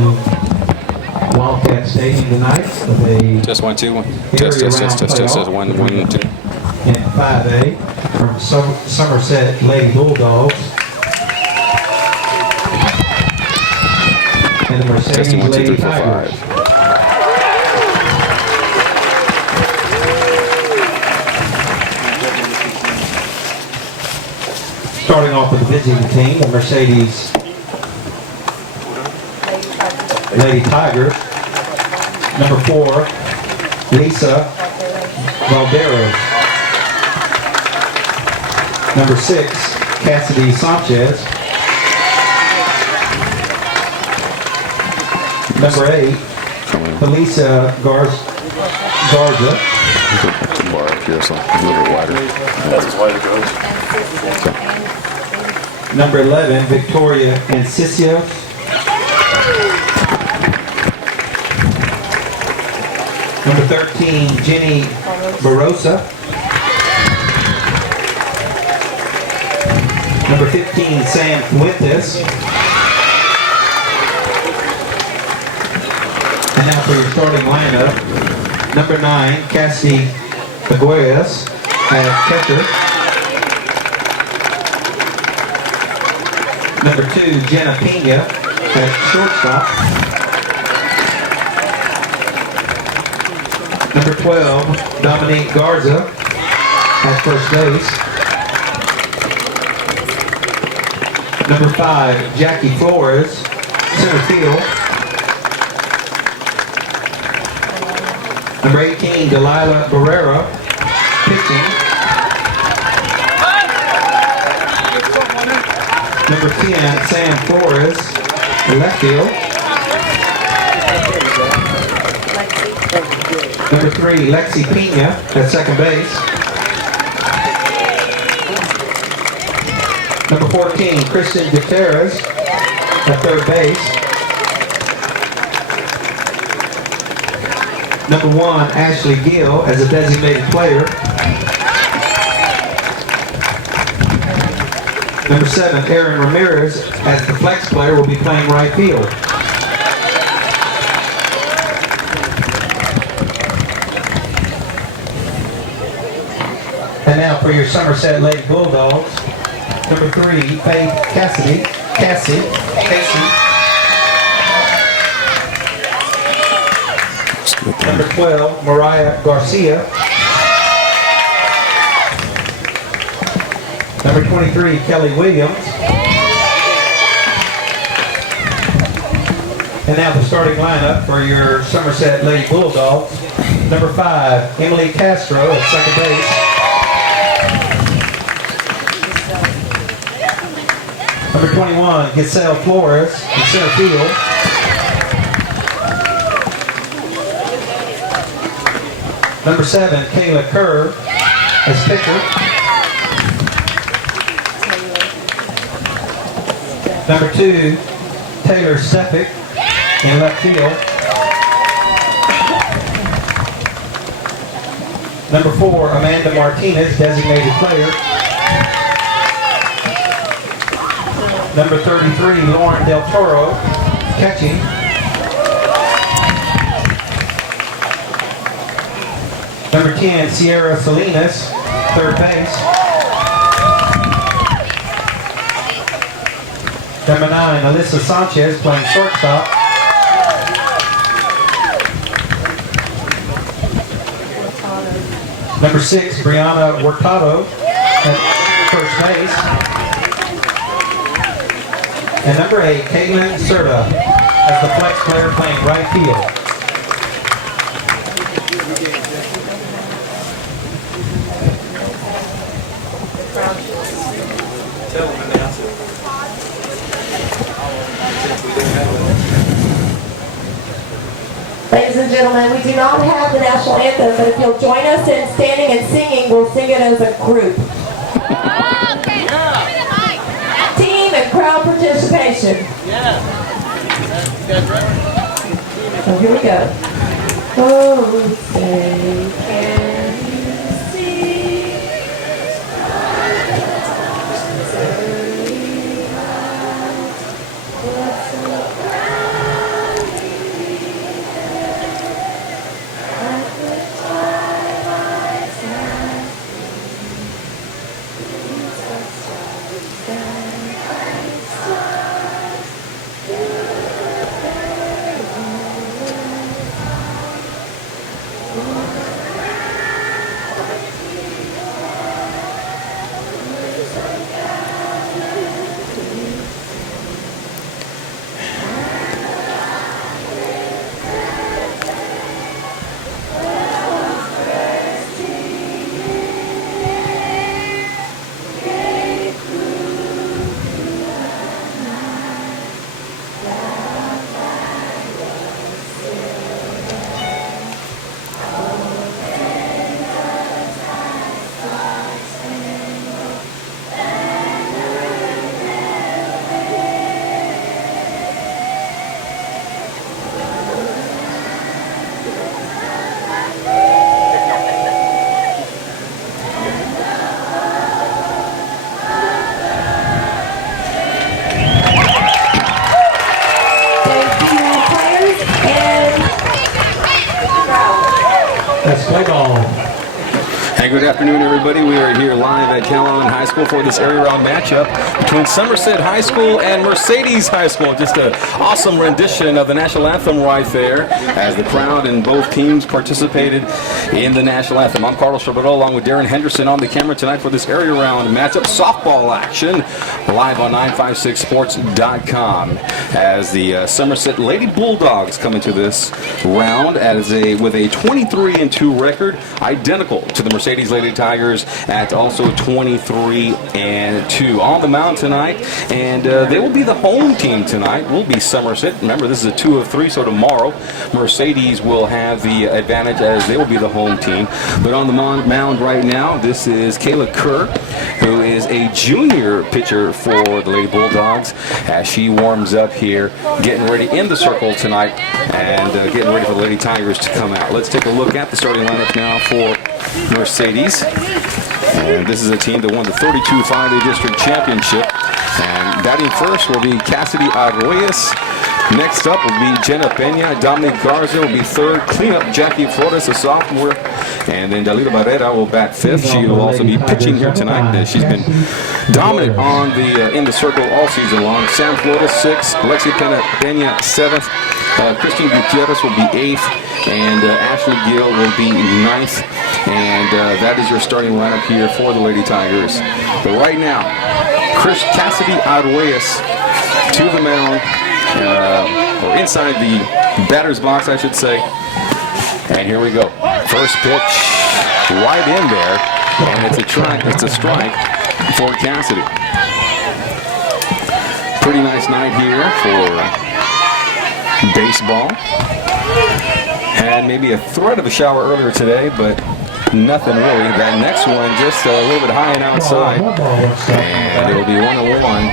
on Wildcat Stadium tonight with a Just 1 2 1. Test, Test 1 1 2. In 5A from Somerset Lady Bulldogs and the Mercedes Testing 1 2 3 Lady 4 Tigers. 5. Starting off with the visiting team, the Mercedes Lady Tigers. Number 4, Lisa Valderos. Number 6, Cassidy Sanchez. Number 8, Felisa Garza. Put the bar up here so a little bit wider. That's as wide as it goes. Number 11, Victoria Enciso. Number 13, Jenny Barosa. Number 15, Sam Fuentes. And now for your starting lineup, number 9, Cassidy Aguirres at catcher. Number 2, Jenna Pena at shortstop. Number 12, Dominique Garza at first base. Number 5, Jackie Flores, center field. Number 18, Delilah Barrera, pitching. Number 10, Sam Flores, left field. Number 3, Lexi Pena at second base. Number 14, Kristen Gutierrez at third base. Number 1, Ashley Gill as a designated player. Number 7, Aaron Ramirez as the flex player will be playing right field. And now for your Somerset Lady Bulldogs, number 3, Faith Cassie. Number 12, Mariah Garcia. Number 23, Kelly Williams. And now the starting lineup for your Somerset Lady Bulldogs. Number 5, Emily Castro at second base. Number 21, Giselle Flores in center field. Number 7, Kayla Kerr as pitcher. Number 2, Taylor Sepik in left field. Number 4, Amanda Martinez, designated player. Number 33, Lauren Del Toro, catching. Number 10, Sierra Salinas, third base. Number 9, Alyssa Sanchez playing shortstop. Number 6, Brianna Hurtado at first base. And number 8, Caitlin Serta as the flex player playing right field. Ladies and gentlemen, we do not have the national anthem, but if you'll join us in standing and singing, we'll sing it as a group. Team and crowd participation. So here we go. Oh, say, can you see? What's around Let's play ball. Hey, good afternoon, everybody. We are here live at Callahan High School for this area round matchup between Somerset High School and Mercedes High School. Just an awesome rendition of the national anthem right there as the crowd and both teams participated in the national anthem. I'm Carlos Roberto along with Darren Henderson on the camera tonight for this area round matchup softball action live on 956sports.com as the Somerset Lady Bulldogs come into this round with a 23-2 record, identical to the Mercedes Lady Tigers at also 23-2 on the mound tonight, and they will be the home team tonight. Will be Somerset. Remember, this is a 2 of 3, so tomorrow Mercedes will have the advantage as they will be the home team. But on the mound right now, this is Kayla Kerr, who is a junior pitcher for the Lady Bulldogs as she warms up here, getting ready in the circle tonight and getting ready for the Lady Tigers to come out. Let's take a look at the starting lineup now for Mercedes. And this is a team that won the 32 5A District Championship. And batting first will be Cassidy Arroyas. Next up will be Jenna Peña. Dominic Garza will be third. Cleanup Jackie Flores, a sophomore. And then Dalila Barrera will bat fifth. She will also be pitching here tonight. She's been dominant on in the circle all season long. Sam Flores, sixth. Lexi Peña, seventh. Christine Gutierrez will be eighth. And Ashley Gill will be ninth. And that is your starting lineup here for the Lady Tigers. But right now, Cassidy Arroyas to the mound, or inside the batter's box, I should say. And here we go. First pitch right in there, and it's a strike for Cassidy. Pretty nice night here for baseball. Had maybe a threat of a shower earlier today, but nothing really. That next one just a little bit high and outside. And it'll be 1-1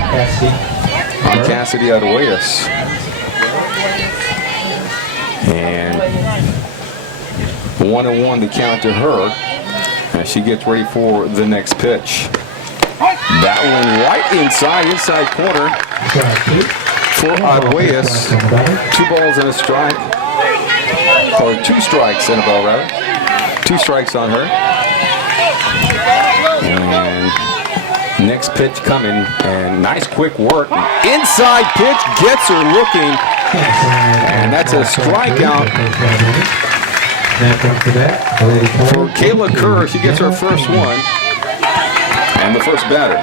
on Cassidy Arroyas. And 1-1 the count to her as she gets ready for the next pitch. That one right inside corner for Arroyas. 2 balls and a strike. Or 2 strikes and a ball, rather. 2 strikes on her. And next pitch coming. And nice quick work. Inside pitch gets her looking. And that's a strikeout for Kayla Kerr. She gets her first one. And the first batter.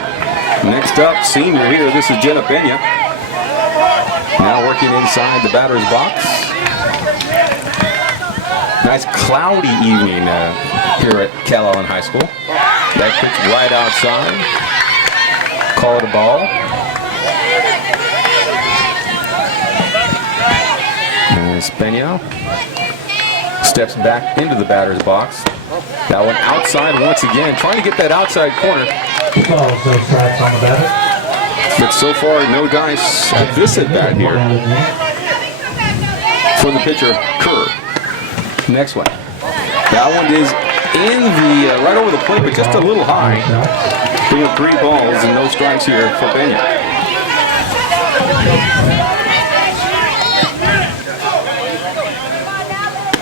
Next up, senior here. This is Jenna Peña. Now working inside the batter's box. Nice cloudy evening here at Callahan High School. That pitch right outside. Call it a ball. And Peña steps back into the batter's box. That one outside once again, trying to get that outside corner. But so far, no dice at this at bat here for the pitcher, Kerr. Next one. That one is in the right over the plate, but just a little high. We have 3 balls and no strikes here for Peña.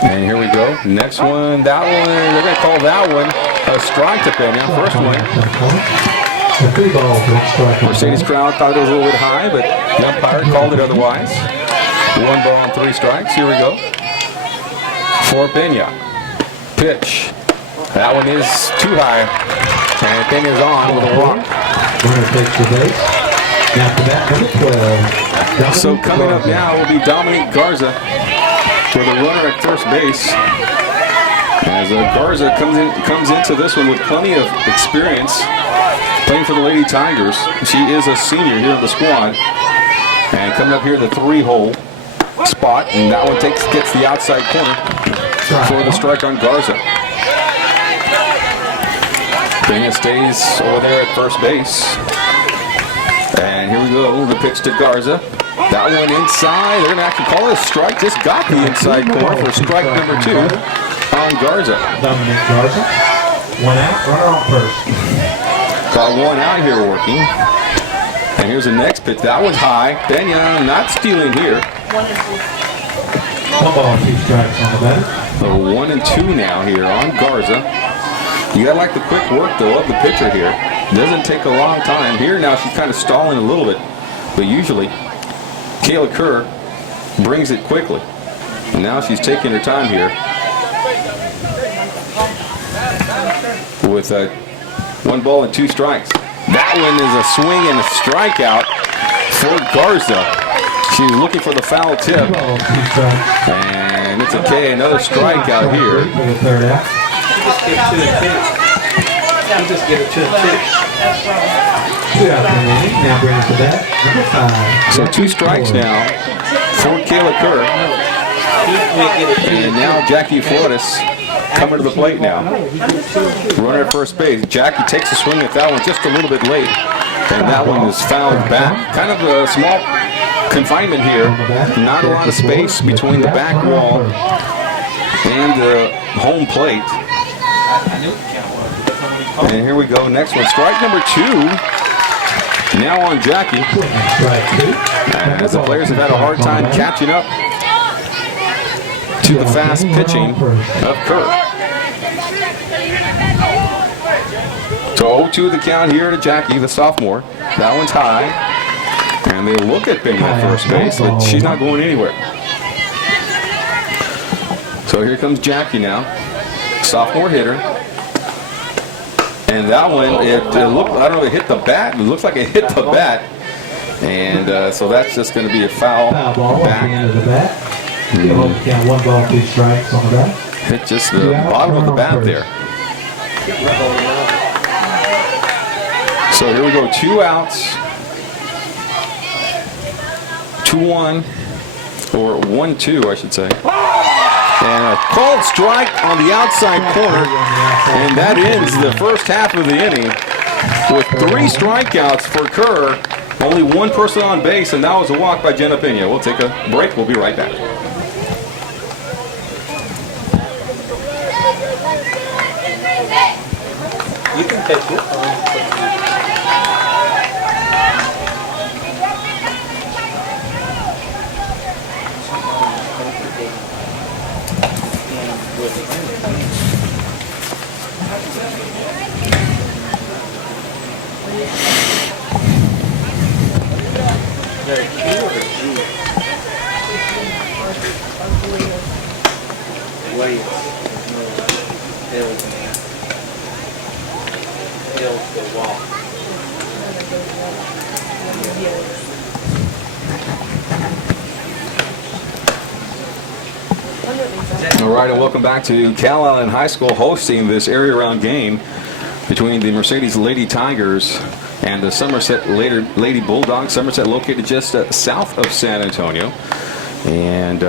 And here we go. Next one. That one. They're going to call that one a strike to Peña. First one. Mercedes crowd thought it was a little bit high, but the umpire called it otherwise. 1 ball and 3 strikes. Here we go. For Peña. Pitch. That one is too high. And Peña's on with a walk. So coming up now will be Dominic Garza with a runner at first base. As Garza comes into this one with plenty of experience playing for the Lady Tigers. She is a senior here in the squad. And coming up here in the 3-hole spot. And that one gets the outside corner for the strike on Garza. Peña stays over there at first base. And here we go, the pitch to Garza. That one inside, they're going to actually call it a strike. Just got the inside corner for strike number 2 on Garza. Dominic Garza. 1 out, runner on first. Got 1 out here working. And here's the next pitch. That one's high. Peña not stealing here. One ball, 2 strikes on the batter. So 1-2 now here on Garza. You gotta like the quick work though of the pitcher here. Doesn't take a long time. Here now she's kind of stalling a little bit, but usually Kayla Kerr brings it quickly. And now she's taking her time here with 1 ball and 2 strikes. That one is a swing and a strikeout for Garza. She's looking for the foul tip. 2 balls, 2 strikes. And it's okay, another strikeout here. For the 3rd out. Just get it to 2 and 2. 2 out in the inning. Now brings the bat. Number 5. So 2 strikes now for Kayla Kerr. And now Jackie Flores coming to the plate now. Runner at first base. Jackie takes a swing at that one just a little bit late. And that one is fouled back. Kind of a small confinement here. Not a lot of space between the back wall and the home plate. And here we go. Next one. Strike number 2. Now on Jackie. As the players have had a hard time catching up to the fast pitching of Kerr. So 0-2 the count here to Jackie, the sophomore. That one's high. And they look at Bingham at first base, but she's not going anywhere. So here comes Jackie now. Sophomore hitter. And that one, it looked, I don't know, it hit the bat. It looks like it hit the bat. And so that's just going to be a foul ball at the end of the bat. Count 1 ball, 2 strikes on the bat. Hit just the bottom of the bat there. So here we go, 2 outs. 2-1, or 1-2, I should say. And a called strike on the outside corner. And that ends the first half of the inning with 3 strikeouts for Kerr. Only 1 person on base, and that was a walk by Jenna Pena. We'll take a break. We'll be right back. You can take it. All right, and welcome back to Cal Allen High School hosting this area-round game between the Mercedes Lady Tigers and the Somerset Lady Bulldogs. Somerset located just south of San Antonio. And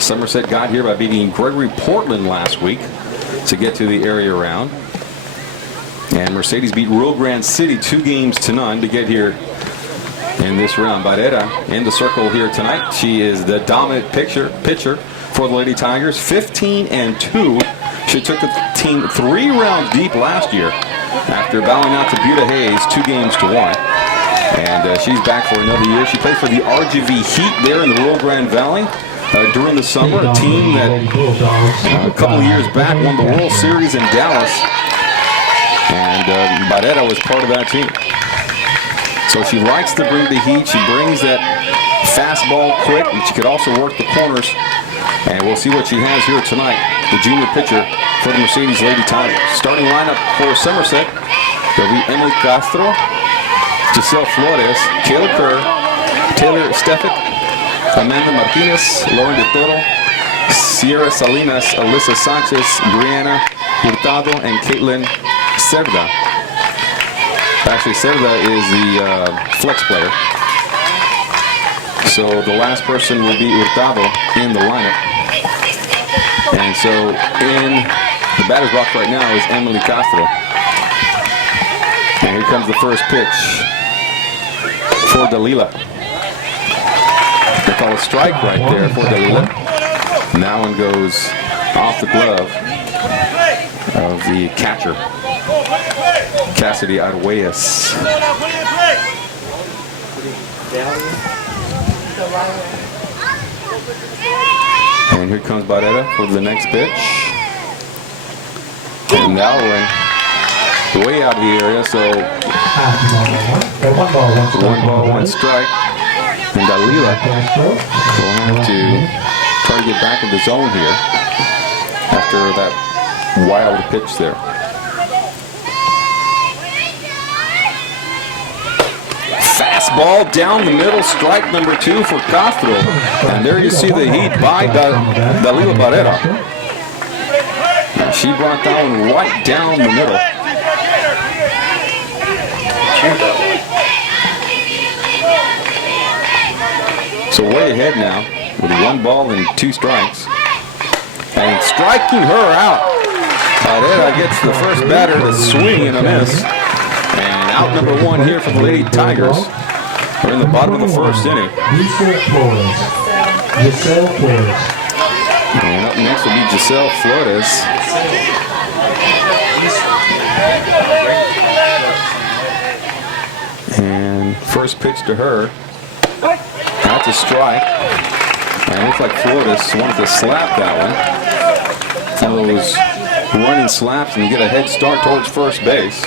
Somerset got here by beating Gregory Portland last week to get to the area round. And Mercedes beat Rio Grande City 2-0 to get here in this round. Barrera in the circle here tonight. She is the dominant pitcher for the Lady Tigers. 15-2. She took the team 3 rounds deep last year after bowing out to Buda Hayes 2-1. And she's back for another year. She played for the RGV Heat there in the Rio Grande Valley during the summer. A team that a couple of years back won the World Series in Dallas. And Barrera was part of that team. So she likes to bring the heat. She brings that fastball quick, and she could also work the corners. And we'll see what she has here tonight, the junior pitcher for the Mercedes Lady Tigers. Starting lineup for Somerset, there'll be Emily Castro, Giselle Flores, Kayla Kerr, Taylor Stefik, Amanda Martinez, Lauren De Toro, Sierra Salinas, Alyssa Sanchez, Brianna Hurtado, and Caitlin Cerda. Actually, Cerda is the flex player. So the last person will be Hurtado in the lineup. And so in the batter's box right now is Emily Castro. And here comes the first pitch for Dalila. They call a strike right there for Dalila. And that one goes off the glove of the catcher, Cassidy Arguelles. here comes Barrera for the next pitch. And that one way out of the area, so one ball, one strike. And Dalila will have to try to get back in the zone here after that wild pitch there. Fastball down the middle, strike number 2 for Castro. And there you see the heat by Dalila Barrera. And she brought that one right down the middle. So way ahead now with 1 ball and 2 strikes. And striking her out. Barrera gets the first batter to swing and a miss. And out number 1 here for the Lady Tigers. We're in the bottom of the first inning. And up next will be Giselle Flores. And first pitch to her. That's a strike. And it looks like Flores wanted to slap that one. One of those running slaps and get a head start towards first base.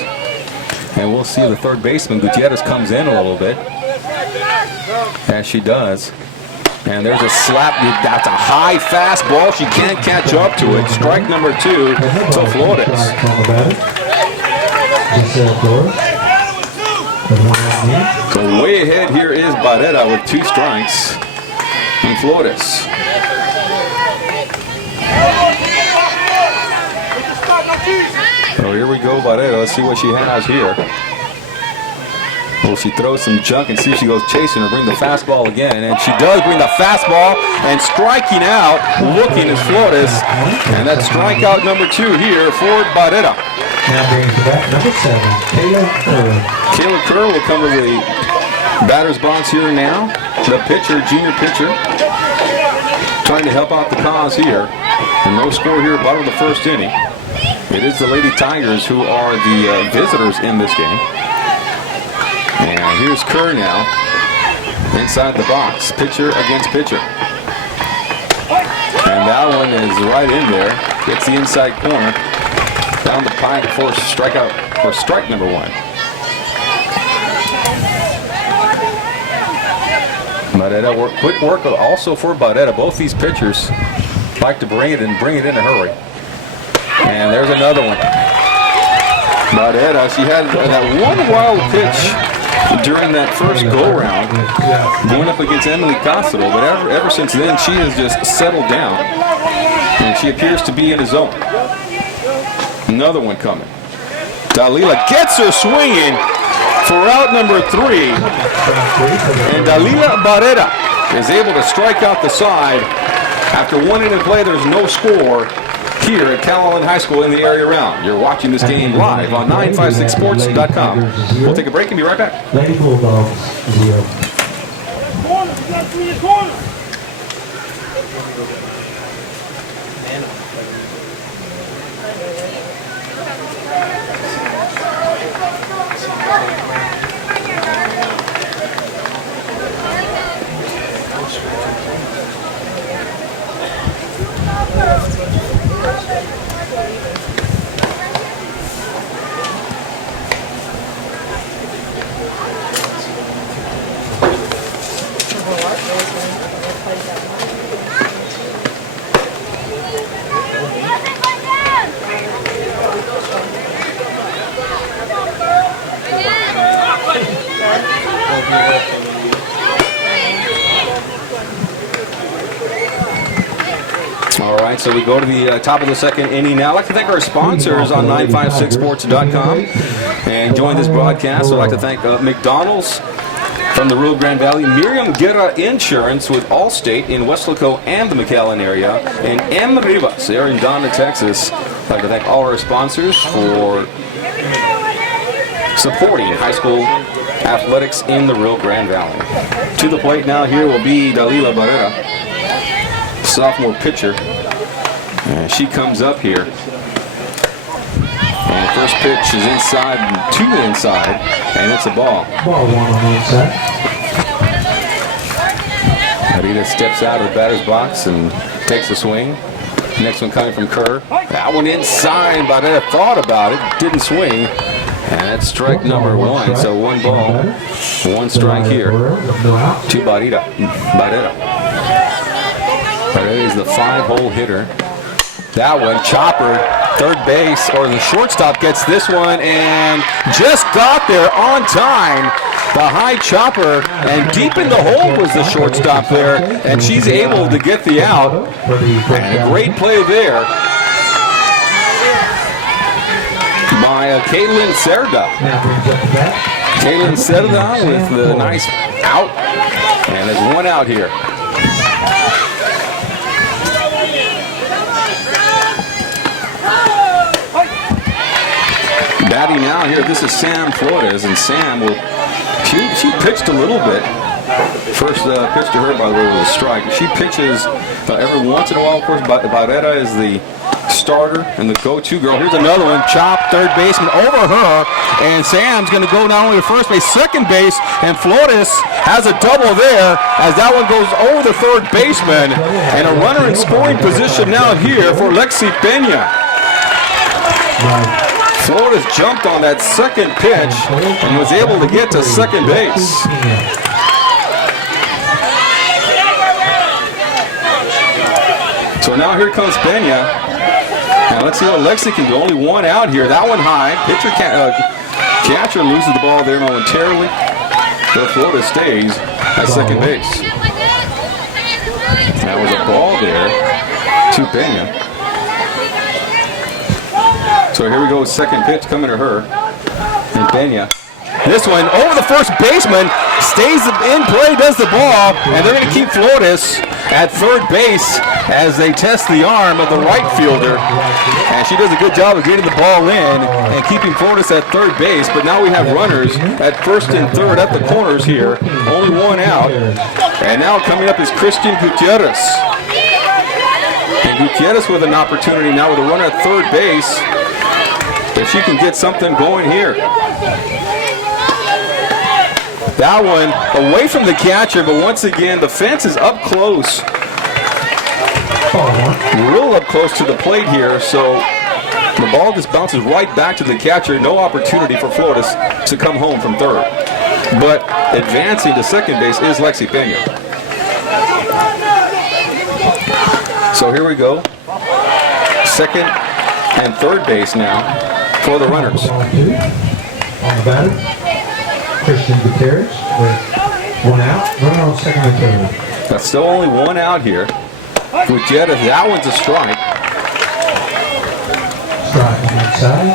And we'll see the third baseman, Gutierrez, comes in a little bit. As she does. And there's a slap. That's a high fastball. She can't catch up to it. Strike number 2 to Flores. So way ahead here is Barrera with 2 strikes. And Flores. So here we go, Barrera. Let's see what she has here. Will she throw some junk and see if she goes chasing or bring the fastball again? And she does bring the fastball, and striking out, looking is Flores. And that's strikeout number 2 here for Barrera. Now brings the bat number 7, Kayla Kerr. Kayla Kerr will come to the batter's box here now. The pitcher, junior pitcher, trying to help out the cause here. And no score here, bottom of the first inning. It is the Lady Tigers who are the visitors in this game. And here's Kerr now, inside the box, pitcher against pitcher. And that one is right in there, gets the inside corner, down the pike for strikeout, for strike number 1. Barrera, quick work also for Barrera. Both these pitchers like to bring it in a hurry. And there's another one. Barrera, she had that one wild pitch during that first go-round, going up against Emily Castro, but ever since then, she has just settled down, and she appears to be in a zone. Another one coming. Dalila gets her swinging for out number 3, and Dalila Barrera is able to strike out the side. After 1 inning play, there's no score here at Calallen High School in the area around. You're watching this game live on 956sports.com. We'll take a break and be right back. Lady Bulldogs 0. All right, so we go to the top of the second inning now. I'd like to thank our sponsors on 956sports.com and join this broadcast. I'd like to thank McDonald's from the Rio Grande Valley, Miriam Guerra Insurance with Allstate in Westlaco and the McAllen area, and M. Rivas there in Donna, Texas. I'd like to thank all our sponsors for supporting high school athletics in the Rio Grande Valley. To the plate now here will be Dalila Barrera, sophomore pitcher. And she comes up here. And the first pitch is inside, to the inside, and it's a ball. Ball 1 on the inside. Barita steps out of the batter's box and takes a swing. Next one coming from Kerr. That one inside. Barita thought about it, didn't swing. And that's strike number one. So 1 ball, 1 strike here to Barita. Barita is the 5-hole hitter. That one, chopper, third base, or the shortstop gets this one and just got there on time. The high chopper, and deep in the hole was the shortstop there, and she's able to get the out. And a great play there by Caitlin Cerda. Caitlin Cerda with the nice out, and there's 1 out here. Batting now here, this is Sam Flores, and Sam will, she pitched a little bit. First pitch to her, by the way, was a strike. She pitches every once in a while. Of course, Barrera is the starter and the go-to girl. Here's another one, chop, third baseman over her, and Sam's going to go not only to first base, second base, and Flores has a double there as that one goes over the third baseman, and a runner in scoring position now here for Lexi Pena. Flores jumped on that second pitch and was able to get to second base. So now here comes Pena. Now let's see what Lexi can do. Only 1 out here. That one high. Pitcher catcher loses the ball there momentarily. But Florida stays at second base. That was a ball there to Pena. So here we go, second pitch coming to her. And Pena. This one over the first baseman, stays in play, does the ball, and they're going to keep Flores at third base as they test the arm of the right fielder. And she does a good job of getting the ball in and keeping Flores at third base. But now we have runners at first and third at the corners here. Only 1 out. And now coming up is Christian Gutierrez. And Gutierrez with an opportunity now with a runner at third base. If she can get something going here. That one away from the catcher, but once again, the fence is up close. Real up close to the plate here, so the ball just bounces right back to the catcher. No opportunity for Flores to come home from third. But advancing to second base is Lexi Pena. So here we go. Second and third base now for the runners. On the batter, Christian Gutierrez with 1 out. Runner on second and third. That's still only 1 out here. Gutierrez, that one's a strike. Strike on the inside.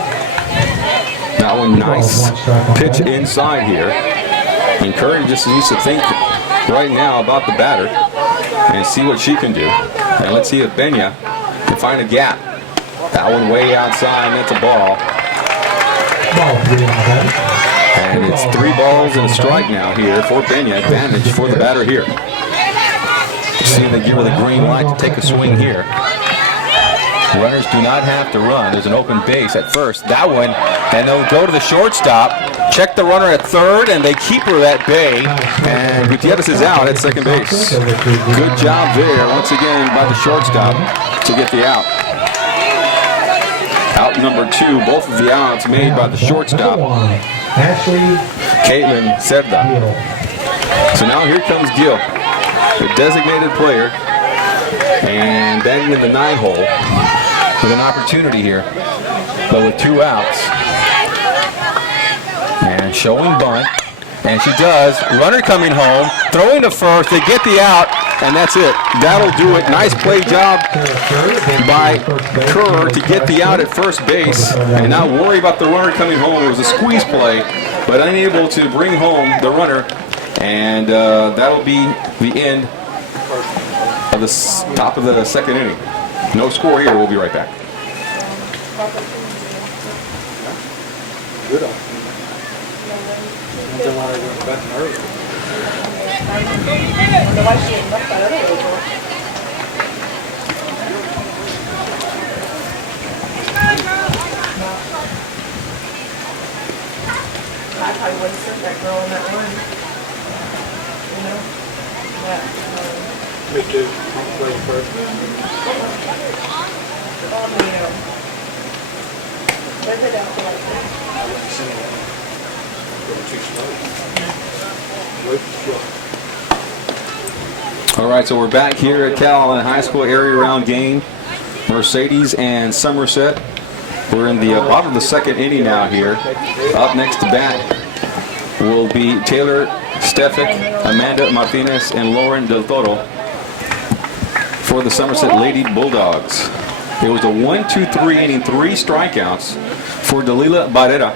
That one nice pitch inside here. And Curry just needs to think right now about the batter and see what she can do. And let's see if Pena can find a gap. That one way outside, and that's a ball. Ball 3 on the batter. And it's 3 balls and a strike now here for Pena. Advantage for the batter here. Seeing they give her the green light to take a swing here. Runners do not have to run. There's an open base at first. That one, and they'll go to the shortstop, check the runner at third, and they keep her at bay. And Gutierrez is out at second base. Good job there, once again, by the shortstop to get the out. Out number 2, both of the outs made by the shortstop, Caitlin Cerda. So now here comes Gil, the designated player, and batting in the 9-hole with an opportunity here, but with 2 outs. And showing bunt, and she does. Runner coming home, throwing to first, they get the out, and that's it. That'll do it. Nice play job by Kerr to get the out at first base, and not worry about the runner coming home. It was a squeeze play, but unable to bring home the runner, and that'll be the end of the top of the second inning. No score here. We'll be right back. Good on. Don't want to go to bed early. I probably wouldn't serve that girl in that run. You know? Me too. I'm playing first. All right, so we're back here at Caroline High School area round game. Mercedes and Somerset. We're in the bottom of the second inning now here. Up next to bat will be Taylor Stefik, Amanda Martinez, and Lauren Del Toro for the Somerset Lady Bulldogs. It was a 1-2-3 inning, 3 strikeouts for Dalila Barrera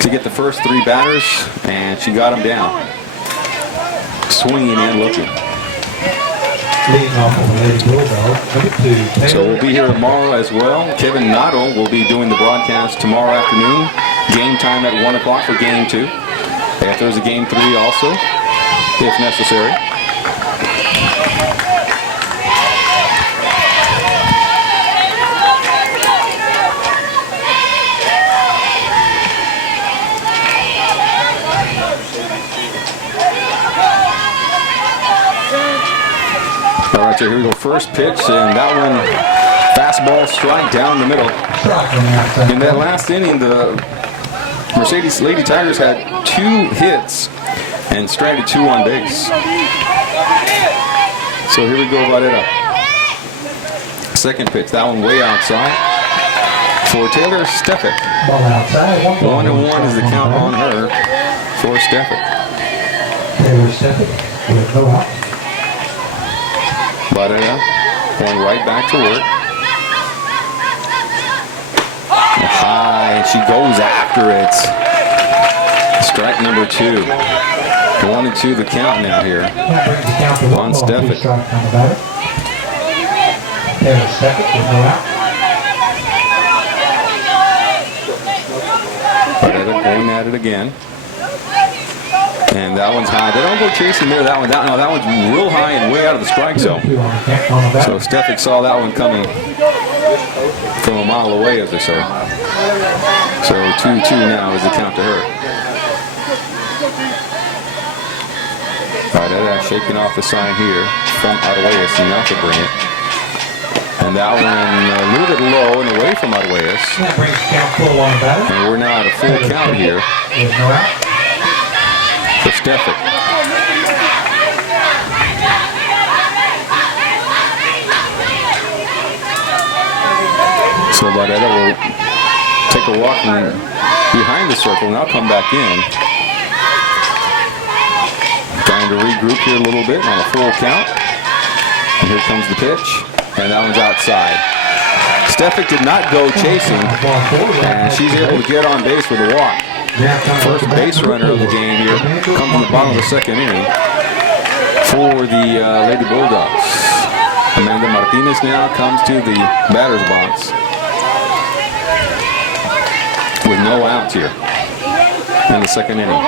to get the first 3 batters, and she got them down. Swinging and looking. Leading off on the Lady Bulldog, number 2. So we'll be here tomorrow as well. Kevin Nato will be doing the broadcast tomorrow afternoon. Game time at 1 o'clock for game 2. If there's a game 3 also, if necessary. All right, so here we go. First pitch, and that one, fastball strike down the middle. In that last inning, the Mercedes Lady Tigers had 2 hits and stranded 2 on base. So here we go, Barrera. Second pitch, that one way outside for Taylor Stefik. Ball outside. 1-1 is the count on her for Stefik. Taylor Stefik with no out. Barrera going right back to work. High, and she goes after it. Strike number 2. 1-2 the count now here. That brings the count to 1 On ball, 2 Stefik. strikes on the batter. Taylor Stefik with no out. Barrera going at it again. And that one's high. They don't go chasing there. That one's real high and way out of the strike zone. 2 on the So batter. Stefik saw that one coming from a mile away, as they say. So 2-2 now is the count to her. Barrera shaking off the sign here from Arguelles, not to bring it. And that one a little bit low and away from Arguelles. That brings the count full on the batter. And we're now at a full count here With no out. for Stefik. So Barrera will take a walk behind the circle and I'll come back in. Trying to regroup here a little bit on a full count. And here comes the pitch. And that one's outside. Stefik did not go chasing, and she's able to get on base with a walk. First base runner of the game here comes from the bottom of the second inning for the Lady Bulldogs. Amanda Martinez now comes to the batter's box with no outs here in the second inning.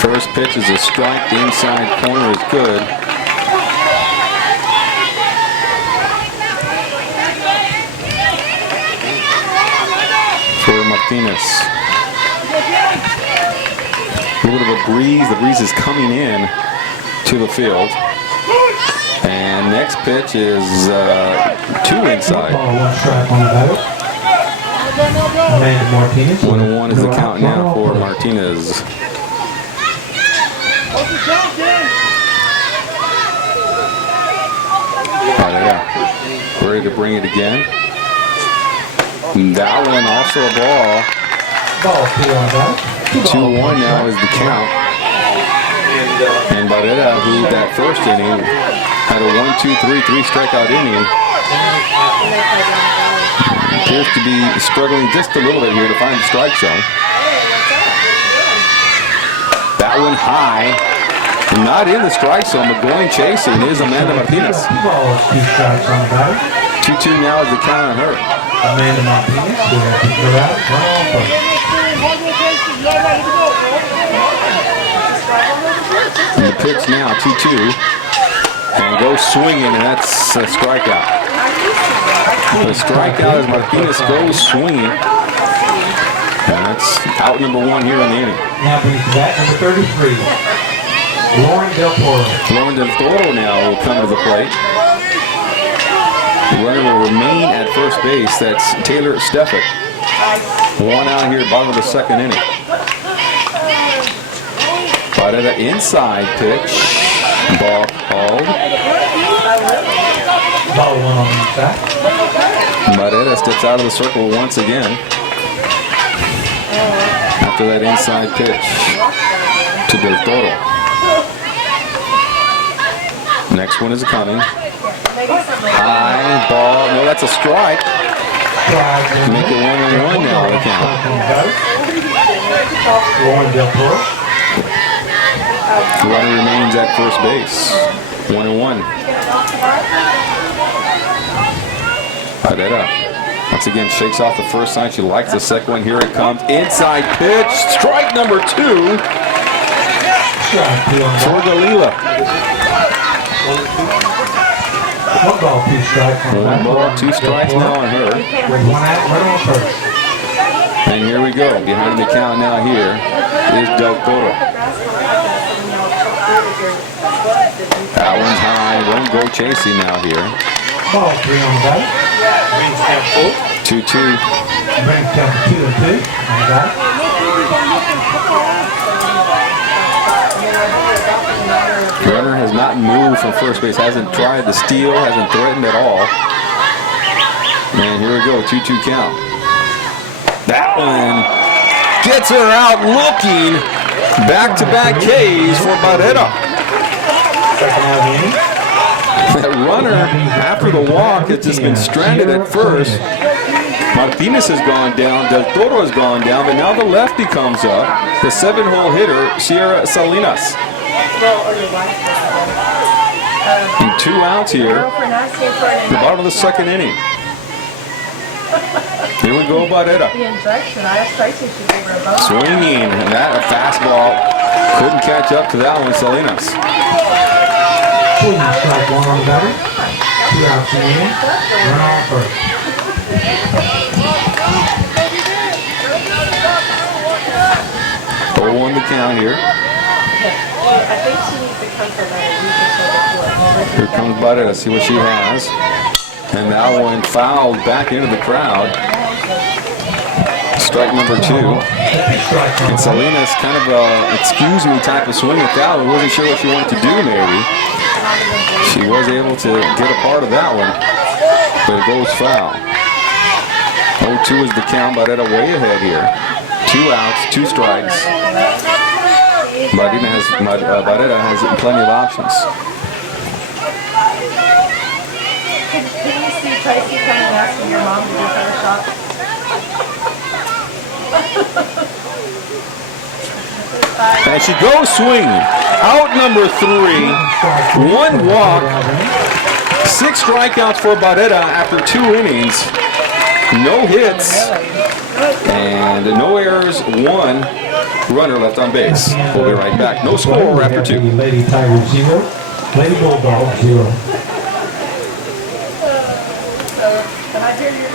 First pitch is a strike. The inside corner is good. For Martinez. A little bit of a breeze. The breeze is coming in to the field. And next pitch is 2 inside. Ball, 1 strike on the batter. Amanda Martinez. 1-1 is the No count out, now 1 for off. Martinez. Barrera ready to bring it again. That one also a ball. Ball 2 on the batter. 2-1 now is the count. And Barrera, who that first inning had a 1-2-3 strikeout inning, appears to be struggling just a little bit here to find the strike zone. That one high, not in the strike zone, but going chasing is Amanda Martinez. 2 balls, 2 strikes on the batter. 2-2 now is the count on her. Amanda Martinez with no out, 1 off. And the pitch now, 2-2. And goes swinging, and that's a strikeout. The strikeout as Martinez goes swinging. That's out number 1 here in the inning. Now brings the bat number 33, Lauren Del Toro. Lauren Del Toro now will come to the plate. The runner will remain at first base. That's Taylor Steffick. 1 out here, bottom of the 2nd inning. Barrera inside pitch. Ball called. Ball 1 on the inside. Barrera steps out of the circle once again. After that inside pitch to Del Toro. Next one is coming. High ball. No, that's a strike. Make it 1-1 now on the count. Lauren Del Toro. The runner remains at first base. 1-1. Barrera once again shakes off the first sign. She likes the second one. Here it comes. Inside pitch. Strike number 2 for Galila. 1 ball, 2 strikes. 1 ball, 2 strikes now on her. With 1 out, runner on first. And here we go. Behind the count now here is Del Toro. That one's high. Won't go chasing now here. Ball 3 on the bat. 2-2. Brings count 2 and 2 on the bat. Runner has not moved from first base. Hasn't tried to steal. Hasn't threatened at all. And here we go. 2-2 count. That one gets her out looking. Back-to-back Ks for Barrera. Second out of the inning. That runner, after the walk, has just been stranded at first. Martinez has gone down, Del Toro has gone down, but now the lefty comes up. The 7-hole hitter, Sierra Salinas. And 2 outs here. The bottom of the 2nd inning. Here we go, Barrera. Swinging, and that a fastball. Couldn't catch up to that one, Salinas. Swinging strike 1 on the batter. 2 outs in the inning. Runner on first. 0-1 the count here. Here comes Barrera. See what she has. And that one fouled back into the crowd. Strike number 2. And Salinas kind of excuse me type of swing at that one. Wasn't sure what she wanted to do maybe. She was able to get a part of that one. But it goes foul. 0-2 is the count. Barrera way ahead here. 2 outs, 2 strikes. Barrera has plenty of options. Can you see Tracy coming and asking your mom to give her a shot? And she goes swinging. Out number 3. 1 walk. 6 strikeouts for Barrera after 2 innings. No hits. And no errors. 1 runner left on base. We'll be right back. No score after 2. Lady Tiger 0. Lady Bulldog 0. And I hear you're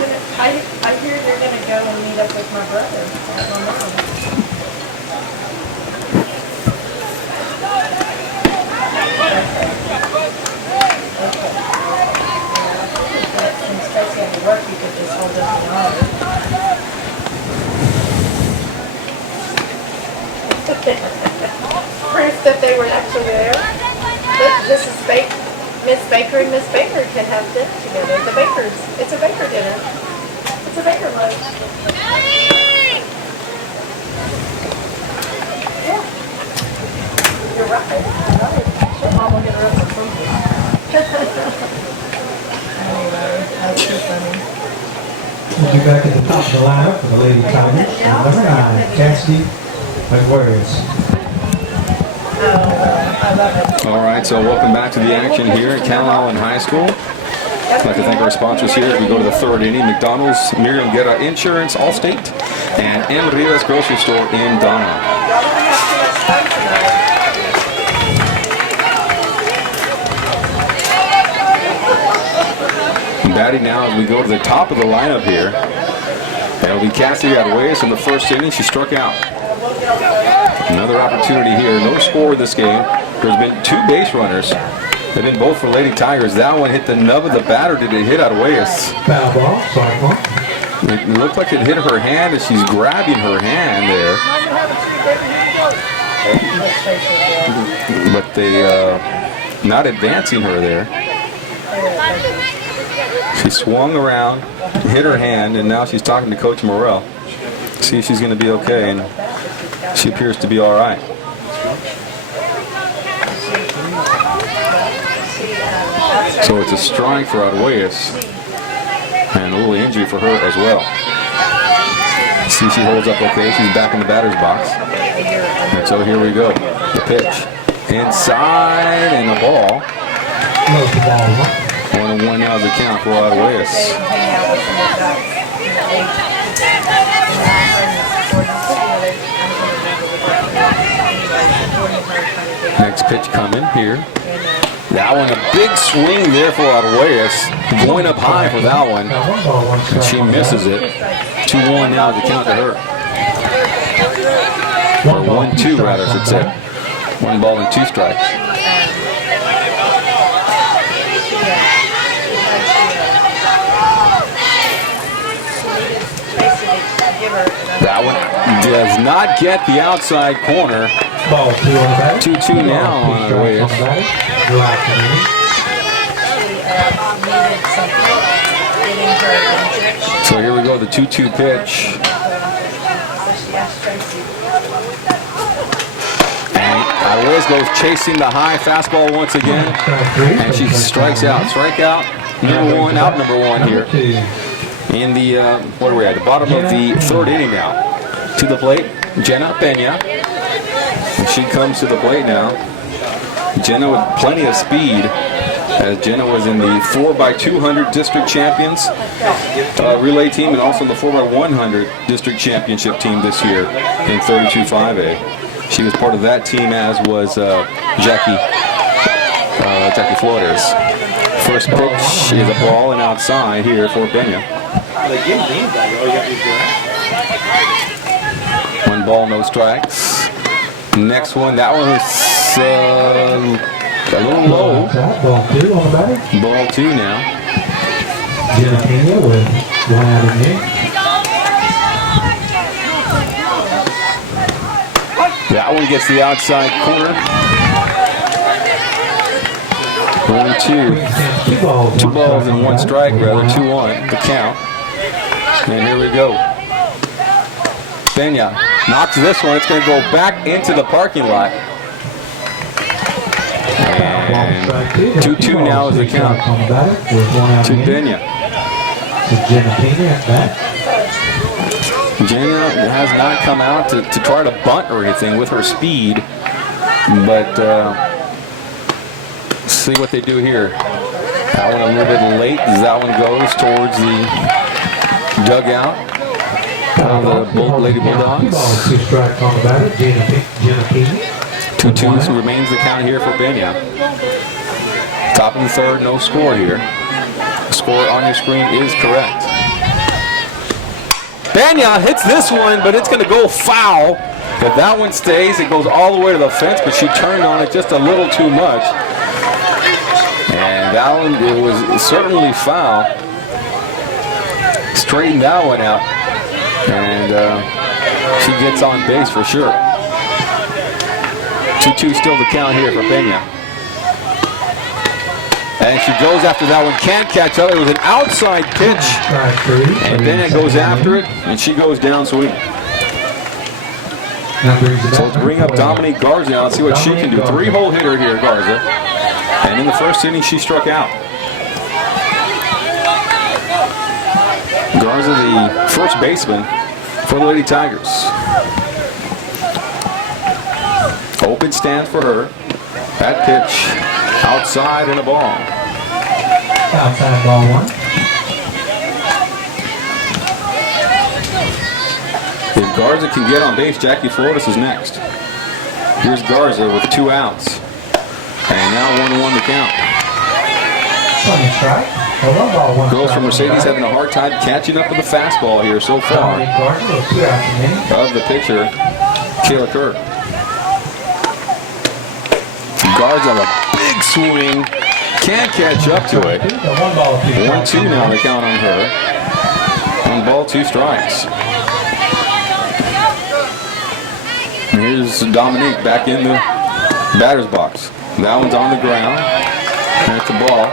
gonna go and meet up with my brother at my mom. Since Tracy had to work, you could just hold up the arm. Proof that they were actually there. Look, this is Miss Baker and Miss Baker can have dinner together. The Bakers. It's a Baker dinner. It's a Baker lunch. Yeah. You're right. You're right. Sure, Mom will get her up some food. Anyway, that's too funny. We'll be back at the top of the lineup for the Lady Tigers. Number 9, Cassidy McWares. All right, so welcome back to the action here at Cal Allen High School. I'd like to thank our sponsors here as we go to the 3rd inning. McDonald's, Miriam Guerra Insurance, Allstate, and M. Rivas Grocery Store in Donna. Batting now as we go to the top of the lineup here. It'll be Cassidy Arguelles in the first inning. She struck out. Another opportunity here. No score in this game. There's been 2 base runners. They've been both for Lady Tigers. That one hit the nub of the batter. Did it hit Arguelles? Foul ball, sophomore. It looked like it hit her hand as she's grabbing her hand there. But they not advancing her there. She swung around, hit her hand, and now she's talking to Coach Morrell. See if she's going to be okay, and she appears to be all right. So it's a strike for Arguelles, and a little injury for her as well. See, she holds up okay. She's back in the batter's box. And so here we go. The pitch. Inside and a ball. 1-1 now the count for Arguelles. Next pitch coming here. That one, a big swing there for Arguelles. Going up high for that one. She misses it. 2-1 now the count to her. Or 1-2 rather, I should say. 1 ball and 2 strikes. That one does not get the outside corner. Ball 2 on the batter. 2-2 now on Arguelles. So here we go, the 2-2 pitch. And Arguelles goes chasing the high fastball once again. And she strikes out. Strikeout number 1, out number 1 here. In the, what are we at? The bottom of the 3rd inning now. To the plate, Jenna Pena. And she comes to the plate now. Jenna with plenty of speed, as Jenna was in the 4x200 district champions relay team, and also in the 4x100 district championship team this year in 32-5A. She was part of that team, as was Jackie Flores. First pitch is a ball and outside here for Pena. 1 ball, no strikes. Next one, that one is a little low. Ball 2 on the batter. Ball 2 now. Jenna Pena with 1 out in here. That one gets the outside corner. 1-2. 2 balls and 1 strike, rather. 2-1, the count. And here we go. Pena knocks this one. It's going to go back into the parking lot. And 2-2 now is the count to Pena. Jenna has not come out to try to bunt or anything with her speed, but see what they do here. That one a little bit late as that one goes towards the dugout of the Lady Bulldogs. 2-2 remains the count here for Pena. Top of the 3rd, no score here. The score on your screen is correct. Pena hits this one, but it's going to go foul. If that one stays, it goes all the way to the fence, but she turned on it just a little too much. And that one, it was certainly foul. Straightened that one out. And she gets on base for sure. 2-2 still the count here for Pena. And she goes after that one, can't catch up. It was an outside pitch. And Pena goes after it, and she goes down swinging. So let's bring up Dominique Garza now and see what she can do. 3-hole hitter here, Garza. And in the first inning, she struck out. Garza, the first baseman for the Lady Tigers. Open stance for her. That pitch outside and a ball. Outside ball 1. If Garza can get on base, Jackie Flores is next. Here's Garza with 2 outs. And now 1-1 to count. 1 strike. 1 ball, 1 Girls strike from on the Mercedes bat. having a hard time catching up with the fastball here so far Dominic Garza with 2 outs remaining. of the pitcher, Kayla Kerr. Guards on a big swing. Can't catch up to it. 1 ball, 2 strikes. 1-2 now the count on her. 1 ball, 2 strikes. And here's Dominique back in the batter's box. That one's on the ground. That's the ball.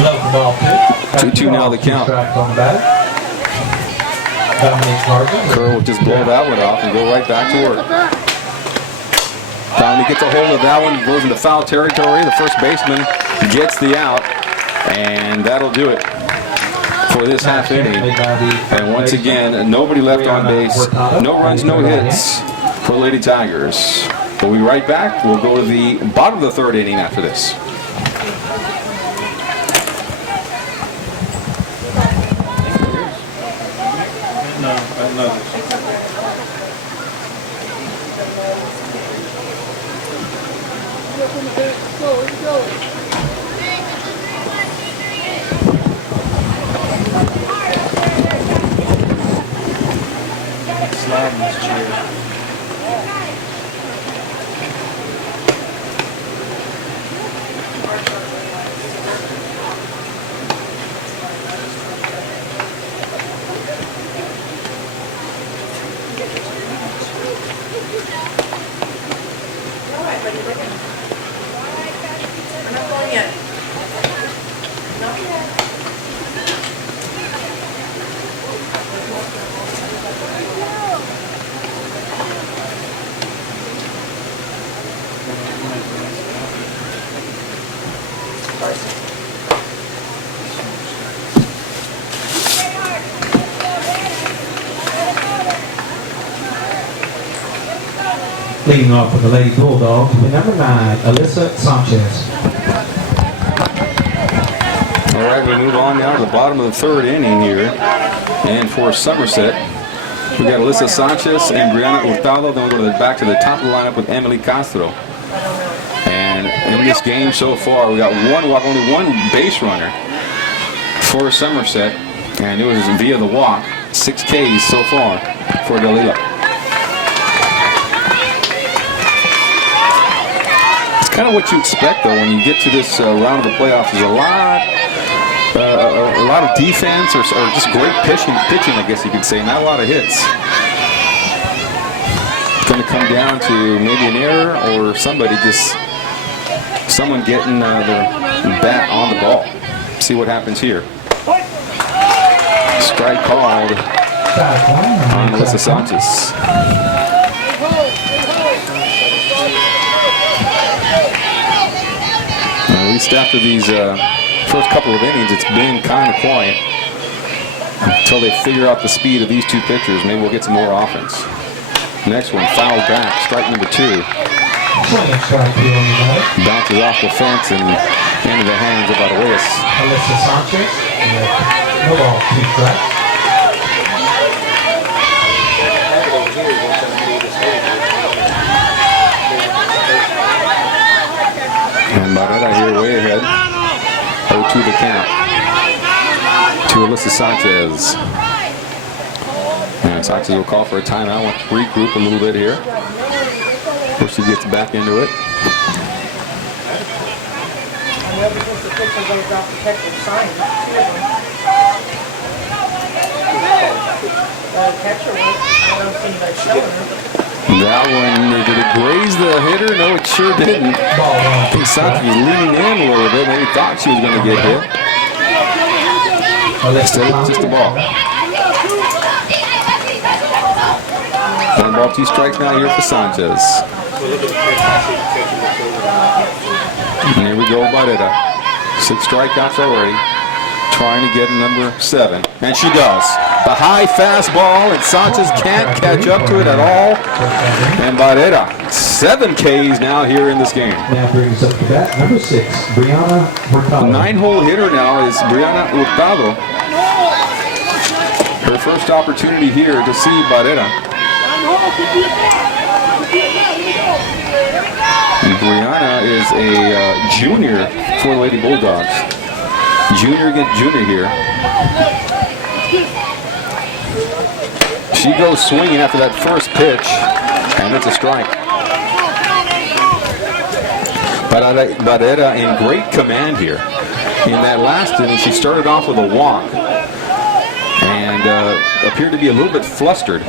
Low for ball 2. 2-2 now the 2 count. strikes on the batter. Dominic Garza. Kerr will just blow that one off and go right back to work. Dominique gets a hold of that one, goes into foul territory. The first baseman gets the out, and that'll do it for this half inning. And once again, nobody left on base. No runs, no hits for Lady Tigers. We'll be right back. We'll go to the bottom of the 3rd inning after this. No, no. Slide in this chair. All right, what are you looking? We're not going yet. Not yet. Leading off for the Lady Bulldogs with number 9, Alyssa Sanchez. All right, we move on now to the bottom of the 3rd inning here. And for Somerset, we got Alyssa Sanchez and Brianna Hurtado. Then we'll go back to the top of the lineup with Emily Castro. And in this game so far, we got 1 walk, only 1 base runner for Somerset. And it was via the walk. 6 Ks so far for Dalila. It's kind of what you expect, though, when you get to this round of the playoffs. There's a lot of defense or just great pitching, I guess you could say. Not a lot of hits. It's going to come down to maybe an error or someone getting their bat on the ball. See what happens here. Strike called on Alyssa Sanchez. At least after these first couple of innings, it's been kind of quiet until they figure out the speed of these 2 pitchers. Maybe we'll get some more offense. Next one, fouled back, strike number 2. Swinging strike 2 on the batter. Bounces off the fence and into the hands of Aruez. Alyssa Sanchez with no ball, 2 strikes. And Barrera here way ahead. 0-2 the count to Alyssa Sanchez. And Sanchez will call for a timeout. Want to regroup a little bit here before she gets back into it. That one, did it graze the hitter? No, it sure didn't. I think Sanchez was leaning in a little bit. Maybe thought she was going to get hit. Instead, it's just a ball. 1 ball, 2 strikes now here for Sanchez. And here we go, Barrera. 6 strikeouts already. Trying to get number 7. And she does. The high fastball, and Sanchez can't catch up to it at all. And Barrera, 7 Ks now here in this game. Now brings up the bat, number 6, Brianna Hurtado. The 9-hole hitter now is Brianna Hurtado. Her first opportunity here to see Barrera. And Brianna is a junior for the Lady Bulldogs. Junior against junior here. She goes swinging after that first pitch, and it's a strike. Barrera in great command here. In that last inning, she started off with a walk and appeared to be a little bit flustered.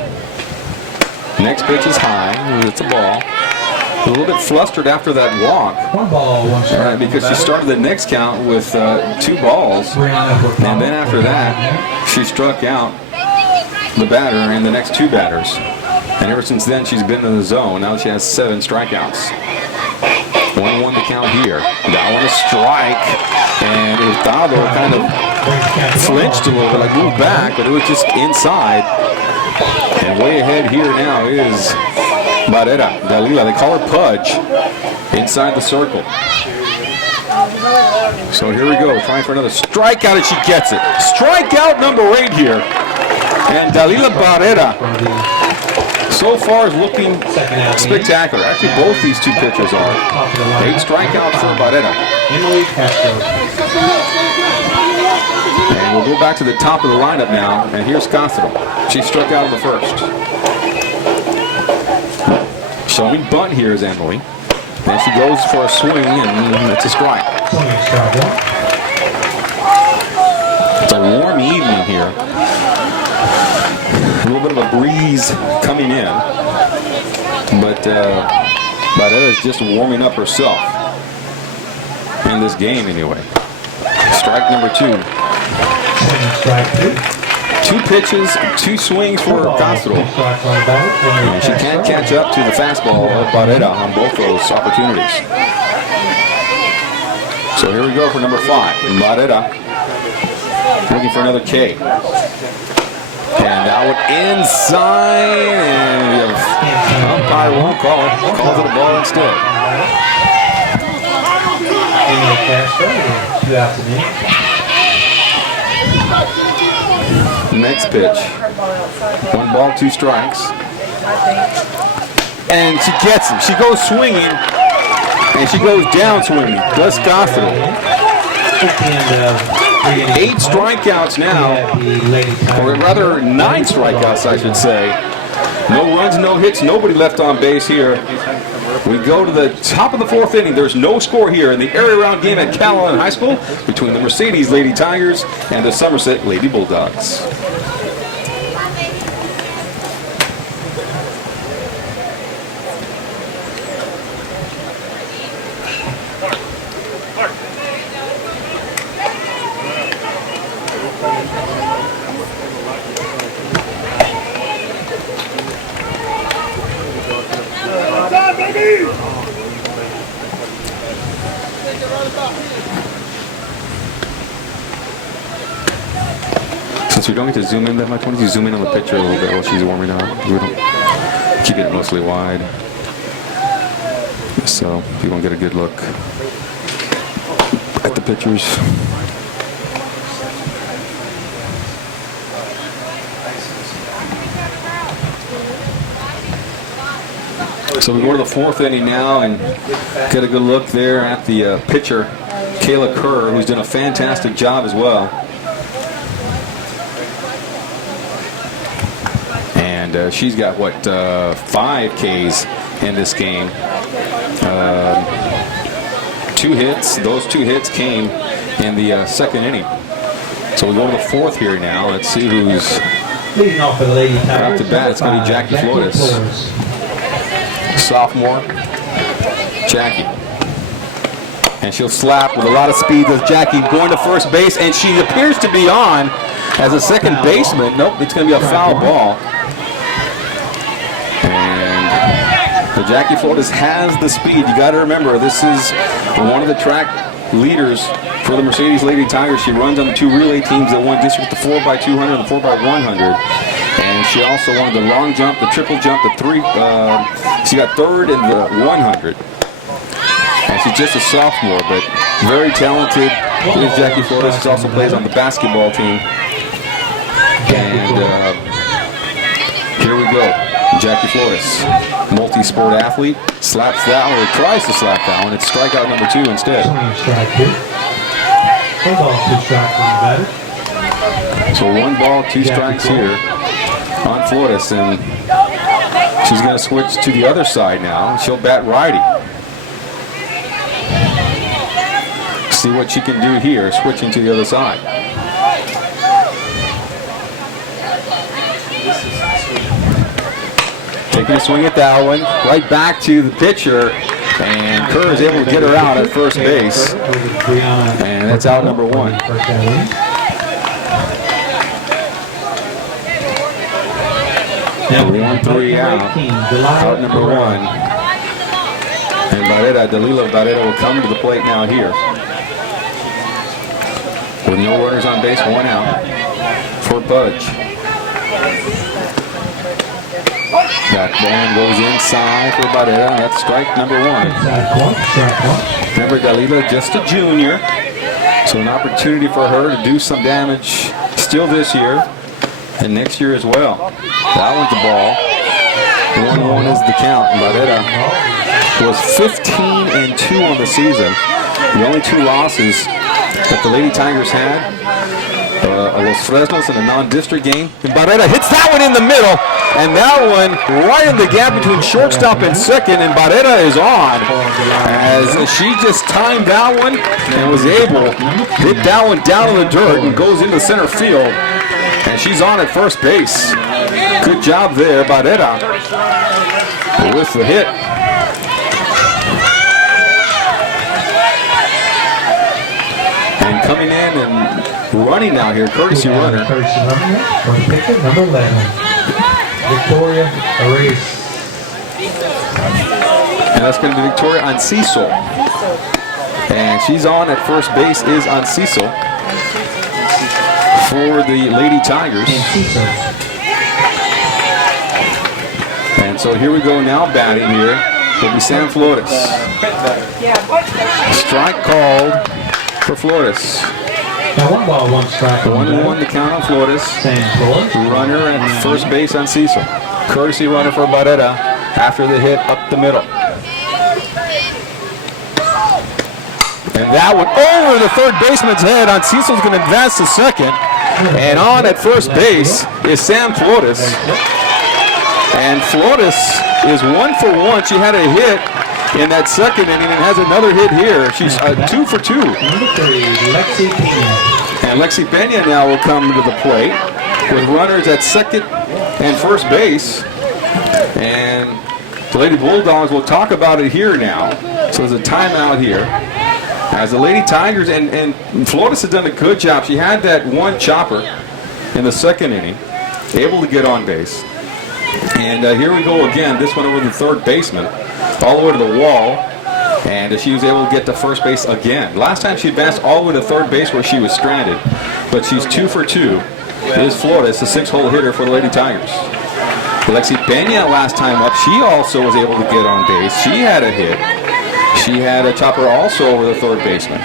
Next pitch is high. It's a ball. A little bit flustered after that walk. 1 ball, 1 strike. Because she started the next count with 2 balls. And then after that, she struck out the batter and the next 2 batters. And ever since then, she's been in the zone. Now she has 7 strikeouts. 1-1 to count here. That one a strike. And Hurtado kind of flinched a little bit, like moved back, but it was just inside. And way ahead here now is Barrera, Dalila. They call her Pudge inside the circle. So here we go, trying for another strikeout, and she gets it. Strikeout number 8 here. And Dalila Barrera so far is looking spectacular. Actually, both these 2 pitchers are. 8 strikeouts for Barrera. And we'll go back to the top of the lineup now, and here's Castro. She struck out in the first. Showing bunt here is Emily. Then she goes for a swing, and it's a strike. It's a warm evening here. A little bit of a breeze coming in. But Barrera is just warming up herself. In this game, anyway. Strike number 2. Strike 2. 2 pitches, 2 swings for Castro. And she can't catch up to the fastball of Barrera on both those opportunities. So here we go for number 5. Barrera looking for another K. And out inside. And the umpire won't call it. Calls it a ball instead. Next pitch. 1 ball, 2 strikes. And she gets him. She goes swinging. And she goes down swinging. Does Castro. 8 strikeouts now. Or rather 9 strikeouts, I should say. No runs, no hits, nobody left on base here. We go to the top of the 4th inning. There's no score here in the area round game at Callahan High School between the Mercedes Lady Tigers and the Somerset Lady Bulldogs. Since we don't get to zoom in that much, why don't you zoom in on the picture a little bit while she's warming up? We don't keep it mostly wide, so people can get a good look at the pictures. So we go to the 4th inning now and get a good look there at the pitcher, Kayla Kerr, who's done a fantastic job as well. And she's got, 5 Ks in this game. 2 hits. Those 2 hits came in the 2nd inning. So we go to the 4th here now. Let's see who's leading off for the Lady Tigers. off the bat. It's going to be Jackie Flores. Sophomore, Jackie. And she'll slap with a lot of speed with Jackie going to first base, and she appears to be on as a second baseman. Nope, it's going to be a foul ball. And Jackie Flores has the speed. You got to remember, this is one of the track leaders for the Mercedes Lady Tigers. She runs on the 2 relay teams that won district, the 4x200 and the 4x100. And she also won the long jump, the triple jump, the 3. She got 3rd in the 100. And she's just a sophomore, but very talented. Here's Jackie Flores. She also plays on the basketball team. And here we go. Jackie Flores, multi-sport athlete, slaps that one, or tries to slap that one. It's strikeout number 2 instead. One ball, 2 strikes on the batter. So 1 ball, 2 strikes here on Flores, and she's going to switch to the other side now. She'll bat righty. See what she can do here, switching to the other side. Taking a swing at that one, right back to the pitcher, and Kerr is able to get her out at first base, and that's out number 1. And 1-3 out number 1. And Dalila Barrera will come to the plate now here. With no runners on base, 1 out for Budge. That ball goes inside for Barrera. That's strike number 1. Remember, Dalila just a junior, so an opportunity for her to do some damage still this year and next year as well. That one's the ball. 1-1 is the count. Barrera was 15-2 on the season. The only 2 losses that the Lady Tigers had, Los Fresnos in a non-district game. And Barrera hits that one in the middle, and that one right in the gap between shortstop and second, and Barrera is on as she just timed that one and was able to hit that one down in the dirt and goes into center field, and she's on at first base. Good job there, Barrera, with the hit. And coming in and running now here, courtesy runner. Courtesy runner from pitcher number 11, Victoria Arraes. And that's going to be Victoria Anciso. And she's on at first base is Anciso for the Lady Tigers. And so here we go now, batting here will be Sam Flores. Strike called for Flores. Now 1 ball, 1 strike. 1-1 the count on Flores. Sam Flores. Runner at first base on Cecil. Courtesy runner for Barrera after the hit up the middle. And that one over the third baseman's head on Cecil's going to advance to second. And on at first base is Sam Flores. And Flores is 1 for 1. She had a hit in that second inning and has another hit here. She's 2 for 2. Number 3, Lexi Pena. And Lexi Pena now will come to the plate with runners at second and first base. And the Lady Bulldogs will talk about it here now. So there's a timeout here. As the Lady Tigers, and Flores has done a good job. She had that 1 chopper in the second inning, able to get on base. And here we go again, this one over the third baseman, all the way to the wall, and she was able to get to first base again. Last time she advanced all the way to third base where she was stranded, but she's 2 for 2. Is Flores, the 6-hole hitter for the Lady Tigers. Lexi Pena last time up, she also was able to get on base. She had a hit. She had a chopper also over the third baseman.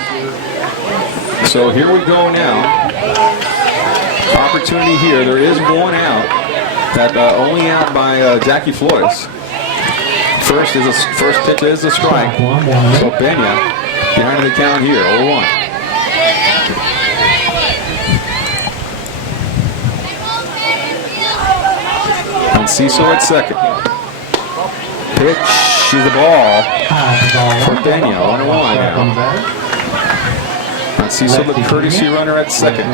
So here we go now. Opportunity here. There is 1 out. That only out by Jackie Flores. First pitch is a strike. So Pena behind the count here, 0-1. And Cecil at second. Pitch is the ball for Pena, 1-1 now. And Cecil the courtesy runner at second.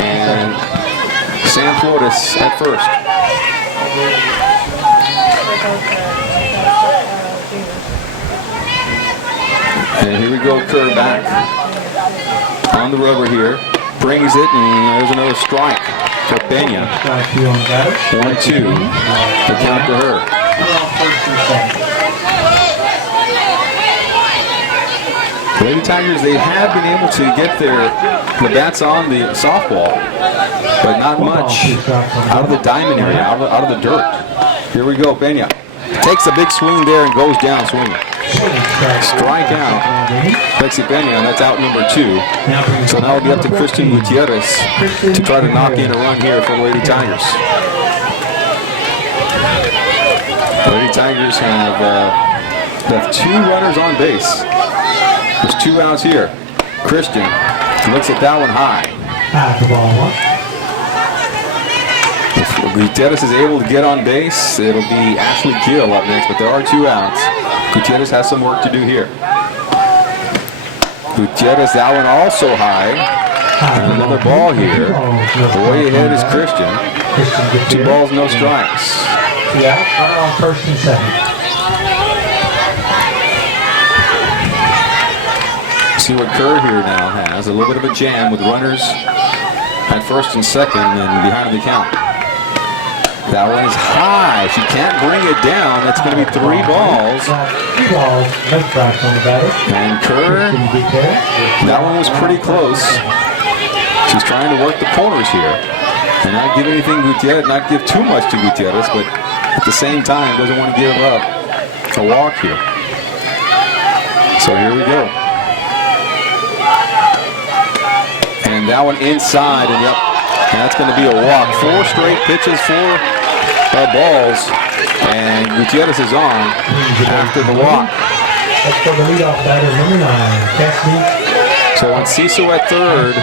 And Sam Flores at first. And here we go, Kerr back on the rubber here. Brings it, and there's another strike for Pena. 1-2. The count to her. Lady Tigers, they have been able to get the bats on the softball, but not much out of the diamond area, out of the dirt. Here we go, Pena takes a big swing there and goes down swinging. Strike out, Lexi Pena, and that's out number 2. So now it'll be up to Christian Gutierrez to try to knock in a run here for the Lady Tigers. The Lady Tigers have left 2 runners on base. There's 2 outs here. Christian Looks at that one high. High for ball one. If Gutierrez is able to get on base, it'll be Ashley Gill up next, but there are 2 outs. Gutierrez has some work to do here. Gutierrez, that one also high. And another ball here. Way ahead is Christian. 2 balls, no strikes. 2 outs, runner on first and second. See what Kerr here now has. A little bit of a jam with runners at first and second and behind the count. That one is high. She can't bring it down. That's going to be 3 balls. 3 balls, no strikes on the batter. And Kerr, that one was pretty close. She's trying to work the corners here. And not give anything Gutierrez, not give too much to Gutierrez, but at the same time doesn't want to give up a walk here. So here we go. And that one inside, and yep, and that's going to be a walk. 4 straight pitches, 4 balls, and Gutierrez is on after the walk. That's for the leadoff batter, number 9, Cassidy. So on Ciso at third,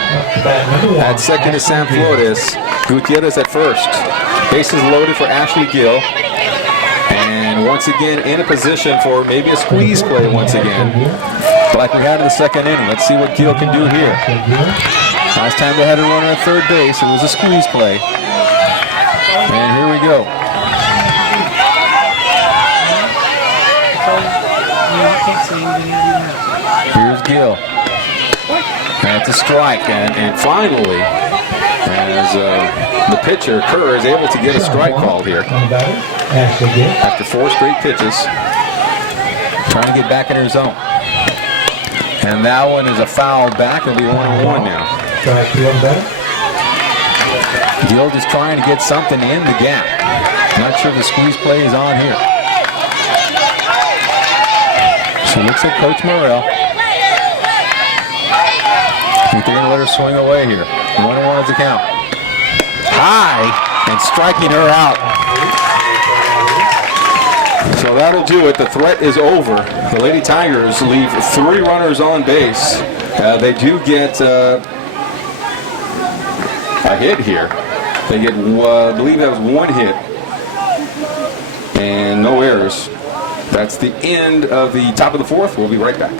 at second is Sam Flores, Gutierrez at first. Bases loaded for Ashley Gill. And once again in a position for maybe a squeeze play once again, like we had in the second inning. Let's see what Gill can do here. Last time they had a runner at third base, it was a squeeze play. And here we go. Here's Gill. That's a strike, and finally, as the pitcher, Kerr, is able to get a strike called here. After 4 straight pitches, trying to get back in her zone. And that one is a foul back. It'll be 1-1 now. Gill just trying to get something in the gap. Not sure the squeeze play is on here. She looks at Coach Morrell. I think they're going to let her swing away here. 1-1 is the count. High, and striking her out. So that'll do it. The threat is over. The Lady Tigers leave 3 runners on base. They do get a hit here. They get, I believe that was 1 hit. And no errors. That's the end of the top of the 4th. We'll be right back.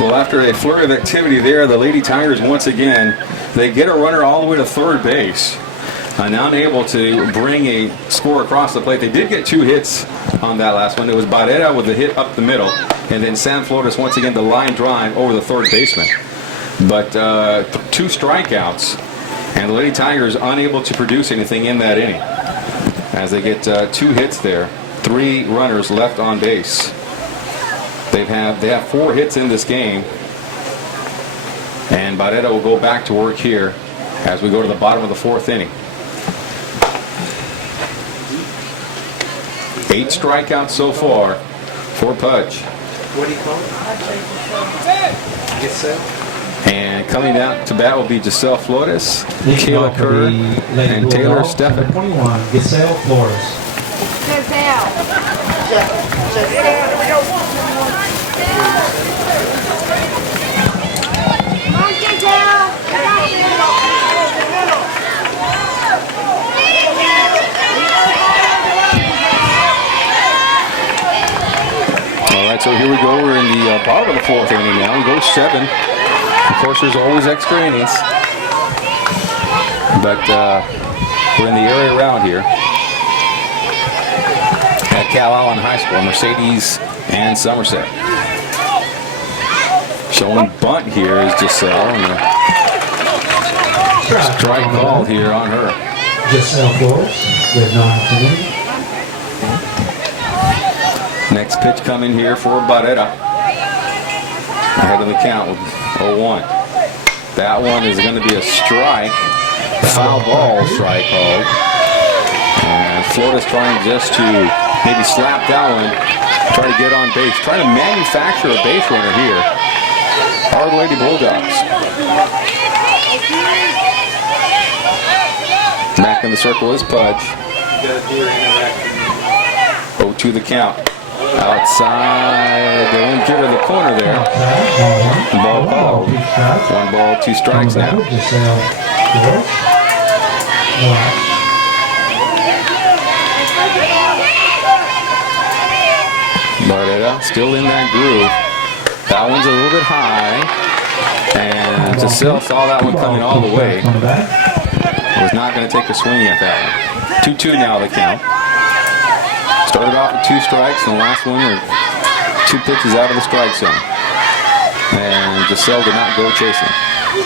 Well, after a flurry of activity there, the Lady Tigers once again, they get a runner all the way to third base. Now unable to bring a score across the plate. They did get 2 hits on that last one. It was Barrera with a hit up the middle, and then Sam Flores once again the line drive over the third baseman. But 2 strikeouts, and the Lady Tigers unable to produce anything in that inning. As they get 2 hits there, 3 runners left on base. They have 4 hits in this game, and Barrera will go back to work here as we go to the bottom of the 4th inning. 8 strikeouts so far for Pudge. What do you call it? And coming out to bat will be Giselle Flores, Kayla Kerr, and Taylor Steffen. 21, Giselle Flores. All right, so here we go. We're in the bottom of the 4th inning now. We go 7. Of course, there's always extra innings. But we're in the area around here at Cal Allen High School, Mercedes and Somerset. Showing bunt here is Giselle, and a strike called here on her. Giselle Flores with 9 innings. Next Pitch coming here for Barrera. Ahead of the count with 0-1. That one is going to be a strike. Foul ball strike called. And Florida's trying just to maybe slap that one. Try to get on base. Trying to manufacture a base runner here. Our Lady Bulldogs. Back in the circle is Pudge. 0-2 the count. Outside. They won't give her the corner there. Ball called. 1 ball, 2 strikes now. Barrera still in that groove. That one's a little bit high. And Giselle saw that one coming all the way. Was not going to take a swing at that one. 2-2 now the count. Started off with 2 strikes, and the last one were 2 pitches out of the strike zone. And Giselle did not go chasing.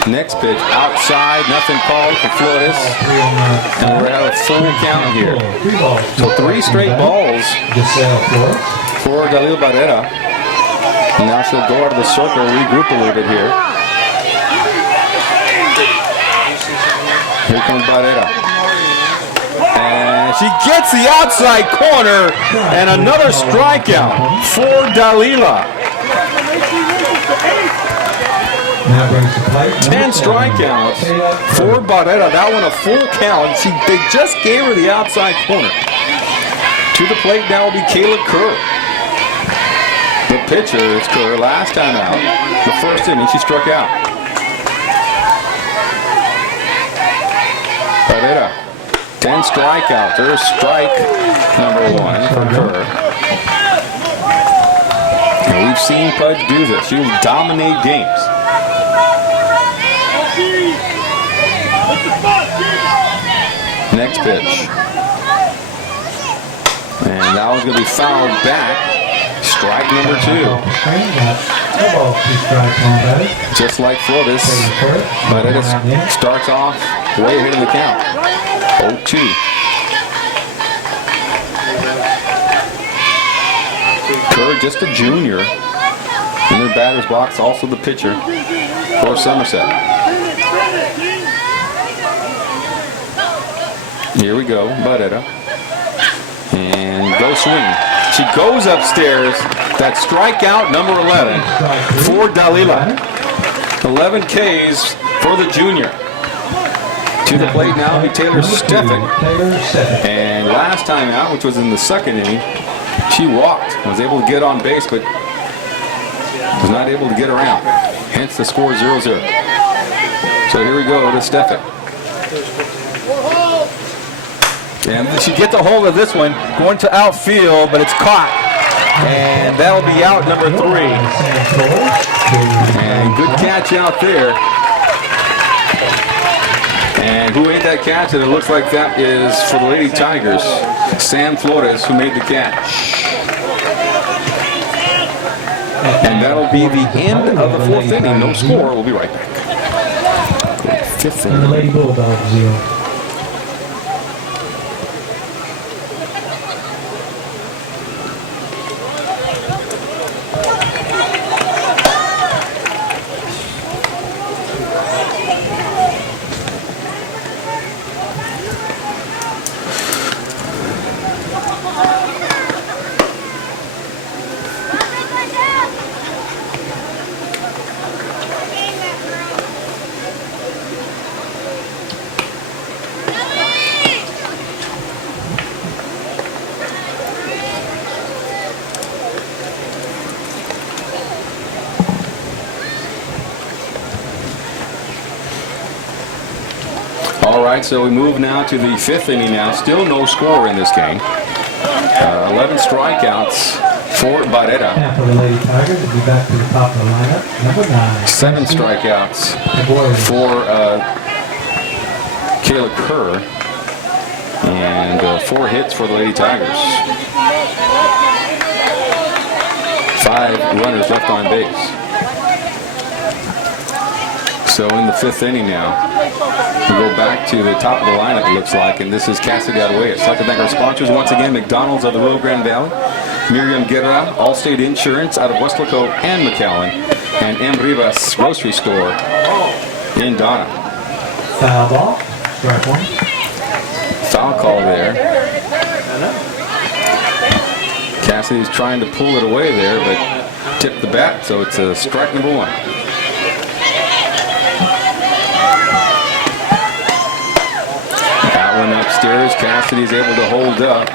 Next pitch outside, nothing called for Flores. And we're at a full count here. So 3 straight balls for Dalila Barrera. And now she'll go out of the circle, regroup a little bit here. Here comes Barrera. And she gets the outside corner, and another strikeout for Dalila. 10 strikeouts for Barrera. That one a full count. They just gave her the outside corner. To the plate now will be Kayla Kerr. The pitcher is Kerr. Last time out, the first inning, she struck out. Barrera, 10 strikeouts. There's strike number 1 for Kerr. And we've seen Pudge do this. She'll dominate games. Next pitch. And that one's going to be fouled back. Strike number 2. Just like Flores, but it starts off way ahead of the count. 0-2. Kerr, just a junior. In their batter's box, also the pitcher for Somerset. Here we go, Barrera. And go swing. She goes upstairs. That's strikeout number 11 for Dalila. 11 Ks for the junior. To the plate now will be Taylor Steffen. And last time out, which was in the second inning, she walked. Was able to get on base, but was not able to get around. Hence the score 0-0. So here we go to Steffen. And she gets a hold of this one, going to outfield, but it's caught. And that'll be out number 3. And good catch out there. And who made that catch? And it looks like that is for the Lady Tigers, Sam Flores, who made the catch. And that'll be the end of the 4th inning. No score. We'll be right back. 5th inning. And the Lady Bulldogs 0. All right, so we move now to the 5th inning now. Still no score in this game. 11 strikeouts for Barrera. And for the Lady Tigers, we'll be back to the top of the lineup. Number 9. 7 strikeouts for Kayla Kerr. And 4 hits for the Lady Tigers. 5 runners left on base. So in the 5th inning now, we go back to the top of the lineup, it looks like, and this is Cassidy Arguelles. I'd like to thank our sponsors once again, McDonald's of the Rio Grande Valley, Miriam Guerra, Allstate Insurance out of Westlaco and McAllen, and M. Rivas Grocery Store in Donna. Foul ball. Strike one. Foul call there. Cassidy's trying to pull it away there, but tipped the bat, so it's a strike number one. That one upstairs, Cassidy's able to hold up,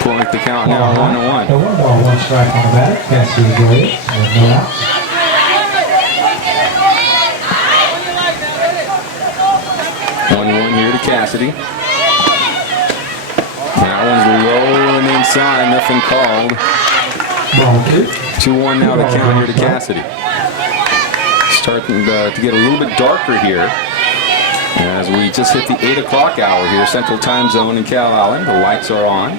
pulling the count now 1-1. So 1 ball, 1 strike on the batter. Cassidy goes with no outs. 1-1 here to Cassidy. That one's low and inside, nothing called. Ball 2. 2-1 now the count here to Cassidy. Starting to get a little bit darker here as we just hit the 8 o'clock hour here, Central Time Zone in Calallen. The lights are on.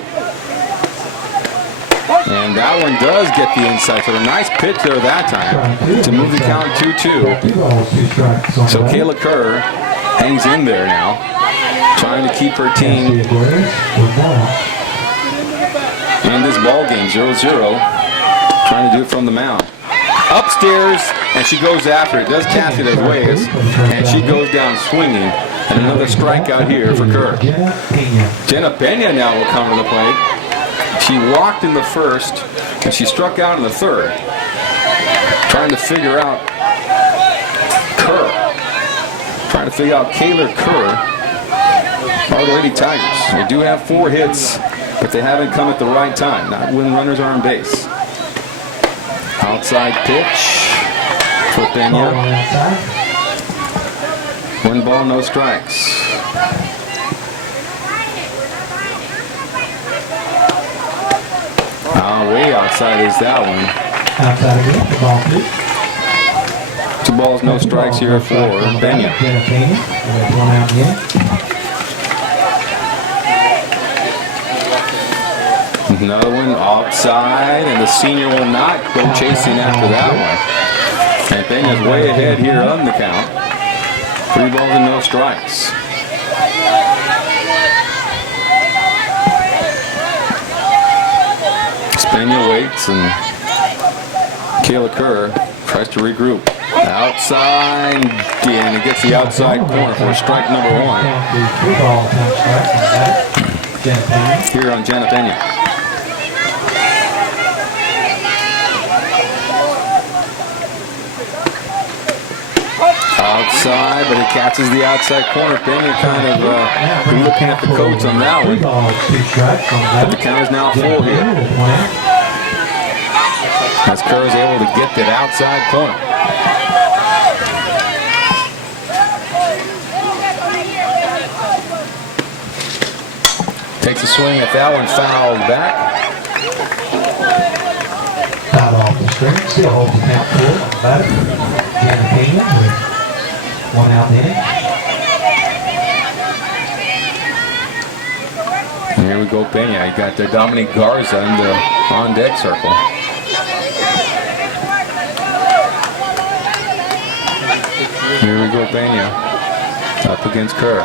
And that one does get the inside. So a nice pitch there that time to move the count 2-2. 2 balls, 2 strikes on So the batter. Kayla Kerr hangs in there now, trying to keep her team Cassidy goes with no outs. in this ball game, 0-0. Trying to do it from the mound. Upstairs, and she goes after it. Does Cassidy's ways, and she goes down swinging. And another strikeout here for Kerr. Jenna Pena now will come to the plate. She walked in the first, and she struck out in the third. Trying to figure out Kerr. Trying to figure out Kayla Kerr. Our Lady Tigers. They do have 4 hits, but they haven't come at the right time. Not when runners are on base. Outside pitch for Pena. 1 ball, no strikes. Way outside is that one. Outside again, ball 2. 2 balls, no strikes here for Pena. Jenna Pena with 1 out again. Another one outside, and the senior will not go chasing after that one. And Pena's way ahead here on the count. 3 balls and no strikes. Pena waits, and Kayla Kerr tries to regroup. Outside, and it gets the outside corner for strike number 1 Count to 3 balls, 1 strike on the batter. Jenna Pena. here on Jenna Pena. Outside, but it catches the outside corner. Pena kind of looking at the coach on that 3 one. balls, 2 strikes on the batter. But the count is now full here, Pena with 1 out. as Kerr is able to get that outside corner. Takes a swing at that one, fouled back. Foul off the string, still holds the count 4 on the batter. Jenna Pena with 1 out in. And here we go, Pena. You got the Dominique Garza in the on-deck circle. Here we go, Pena. Up against Kerr.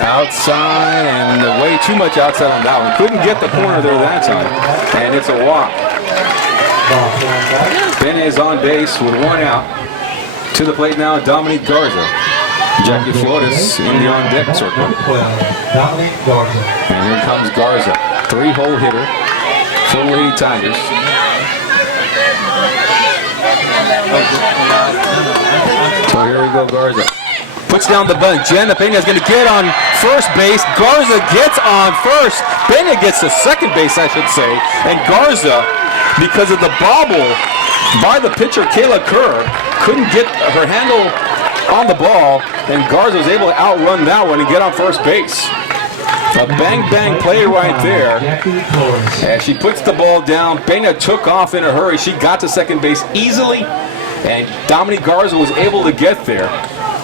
Outside, and way too much outside on that one. Couldn't get the corner there that time. And it's a walk. Ball 4 on the batter. Pena is on base with 1 out. To the plate now, Dominique Garza. Jackie Flores in the on-deck circle. Number 12, Dominique Garza. And here comes Garza. 3-hole hitter for Lady Tigers. So here we go, Garza. Puts down the bunt. Jenna Pena is going to get on first base. Garza gets on first. Pena gets to second base, I should say. And Garza, because of the bobble by the pitcher, Kayla Kerr, couldn't get her handle on the ball, and Garza was able to outrun that one and get on first base. A bang-bang play right there. Jackie Flores. As she puts the ball down, Pena took off in a hurry. She got to second base easily, and Dominique Garza was able to get there.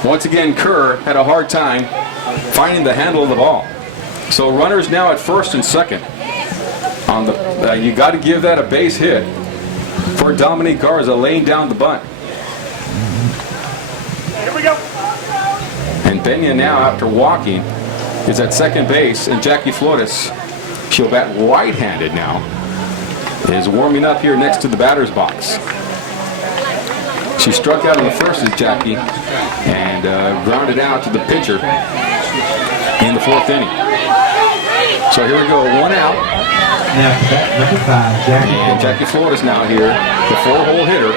Once again, Kerr had a hard time finding the handle of the ball. So runners now at first and second. On the, you got to give that a base hit for Dominique Garza laying down the bunt. Here we go. And Pena now, after walking, is at second base, and Jackie Flores, she'll bat right-handed now, is warming up here next to the batter's box. She struck out on the first as Jackie and grounded out to the pitcher in the fourth inning. So here we go, one out. Now, number 5, Jackie. And Jackie Flores now here, the 4-hole hitter.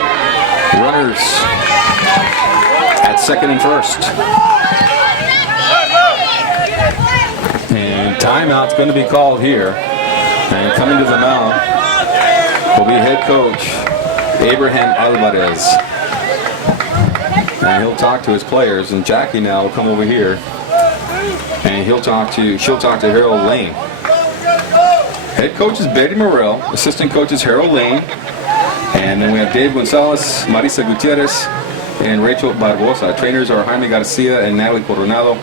Runners at second and first. And timeout's going to be called here. And coming to the mound will be head coach Abraham Alvarez. And he'll talk to his players. And Jackie now will come over here. And she'll talk to Harold Lane. Head coach is Betty Morrell. Assistant coach is Harold Lane. And then we have Dave Gonzalez, Marisa Gutierrez, and Rachel Barbosa. Trainers are Jaime Garcia and Natalie Coronado.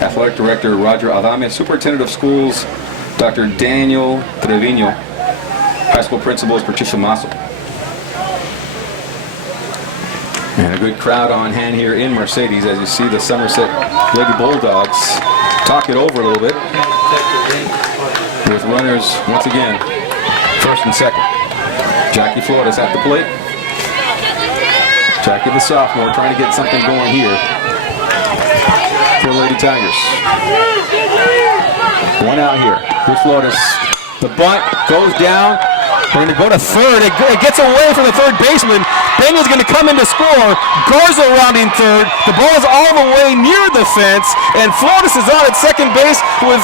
Athletic Director Roger Adame. Superintendent of Schools Dr. Daniel Trevino. High School Principal is Patricia Masso. And a good crowd on hand here in Mercedes as you see the Somerset Lady Bulldogs talk it over a little bit with runners once again first and second. Jackie Flores at the plate. Jackie the sophomore trying to get something going here for Lady Tigers. One out here. Here's Flores. The bunt goes down. We're going to go to third. It gets away from the third baseman. Pena's going to come in to score. Garza rounding third. The ball is all the way near the fence, and Flores is on at second base with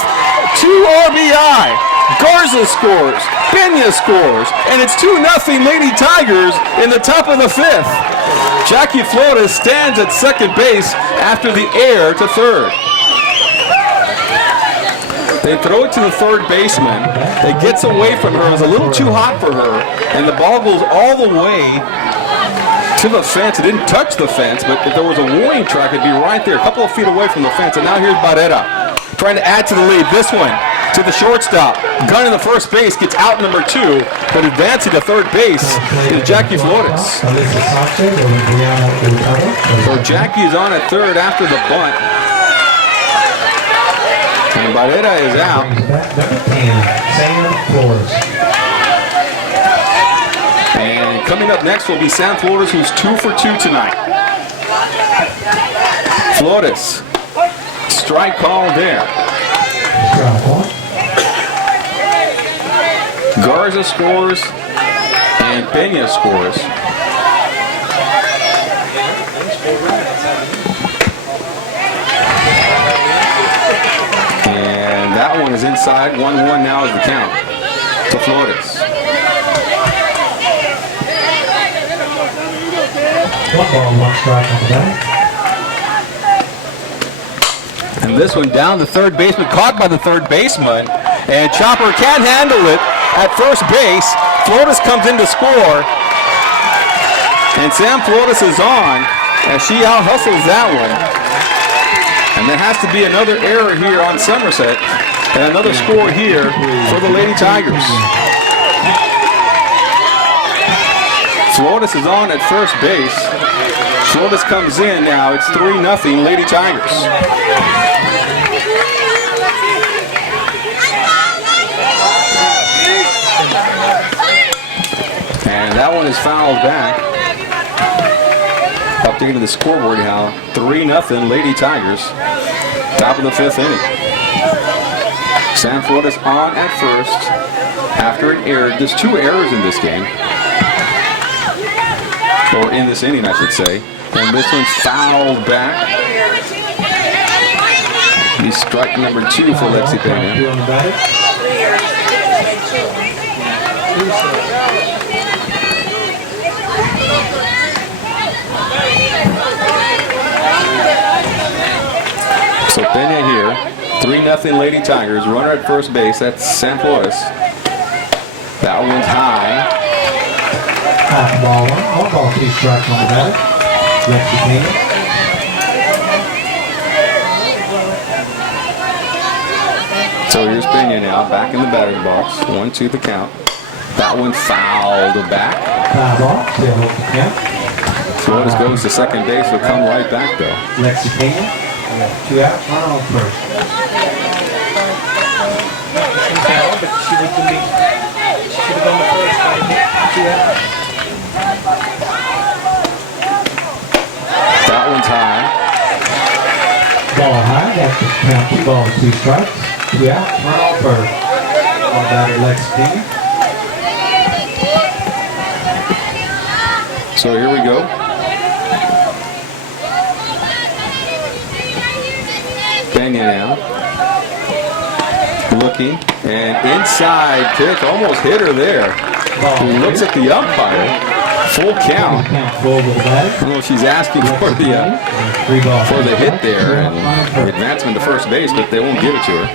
2 RBI. Garza scores. Pena scores. And it's 2-0 Lady Tigers in the top of the fifth. Jackie Flores stands at second base after the air to third. They throw it to the third baseman. It gets away from her. It was a little too hot for her. And the ball goes all the way to the fence. It didn't touch the fence, but if there was a warning track, it'd be right there, a couple of feet away from the fence. And now here's Barrera trying to add to the lead. This one to the shortstop. Gunning the first base, gets out number 2, but advancing to third base is Jackie Flores. So Jackie is on at third after the bunt. And Barrera is out. And coming up next will be Sam Flores, who's 2 for 2 tonight. Flores, strike call there. Garza scores and Pena scores. And that one is inside. 1-1 now is the count to Flores. One ball, one strike on the bat. And this one down the third baseman, caught by the third baseman. And Chopper can't handle it at first base. Flores comes in to score. And Sam Flores is on as she out-hustles that one. And there has to be another error here on Somerset. And another score here for the Lady Tigers. Flores is on at first base. Flores comes in now. It's 3-0 Lady Tigers. And that one is fouled back. Updating the scoreboard now. 3-0 Lady Tigers. Top of the fifth inning. Sam Flores on at first after an error. There's 2 errors in this game. Or in this inning, I should say. And this one's fouled back. He's strike number 2 for Lexi Pena. So Pena here, 3-0 Lady Tigers. Runner at first base, that's Sam Flores. That one's high. Half ball, 1 ball, 2 strikes on the batter. Lexi Pena. So here's Pena now, back in the batter's box. 1-2 the count. That one fouled back. Foul ball, still holds the count. Flores goes to second base, will come right back though. Lexi Pena. Two outs, runner on first. But she would be. Should have gone the first. Two out. That one's high. Ball high, that's the count. 2 balls, 2 strikes. 2 outs, runner on first. On batter, Lexington. So here we go. Banging now. Looking. And inside pitch. Almost hit her there. He looks at the umpire. Full count. Count full with the batter. I don't know if she's asking for the 3 balls. hit there and advancement to first base, but they won't give it to her.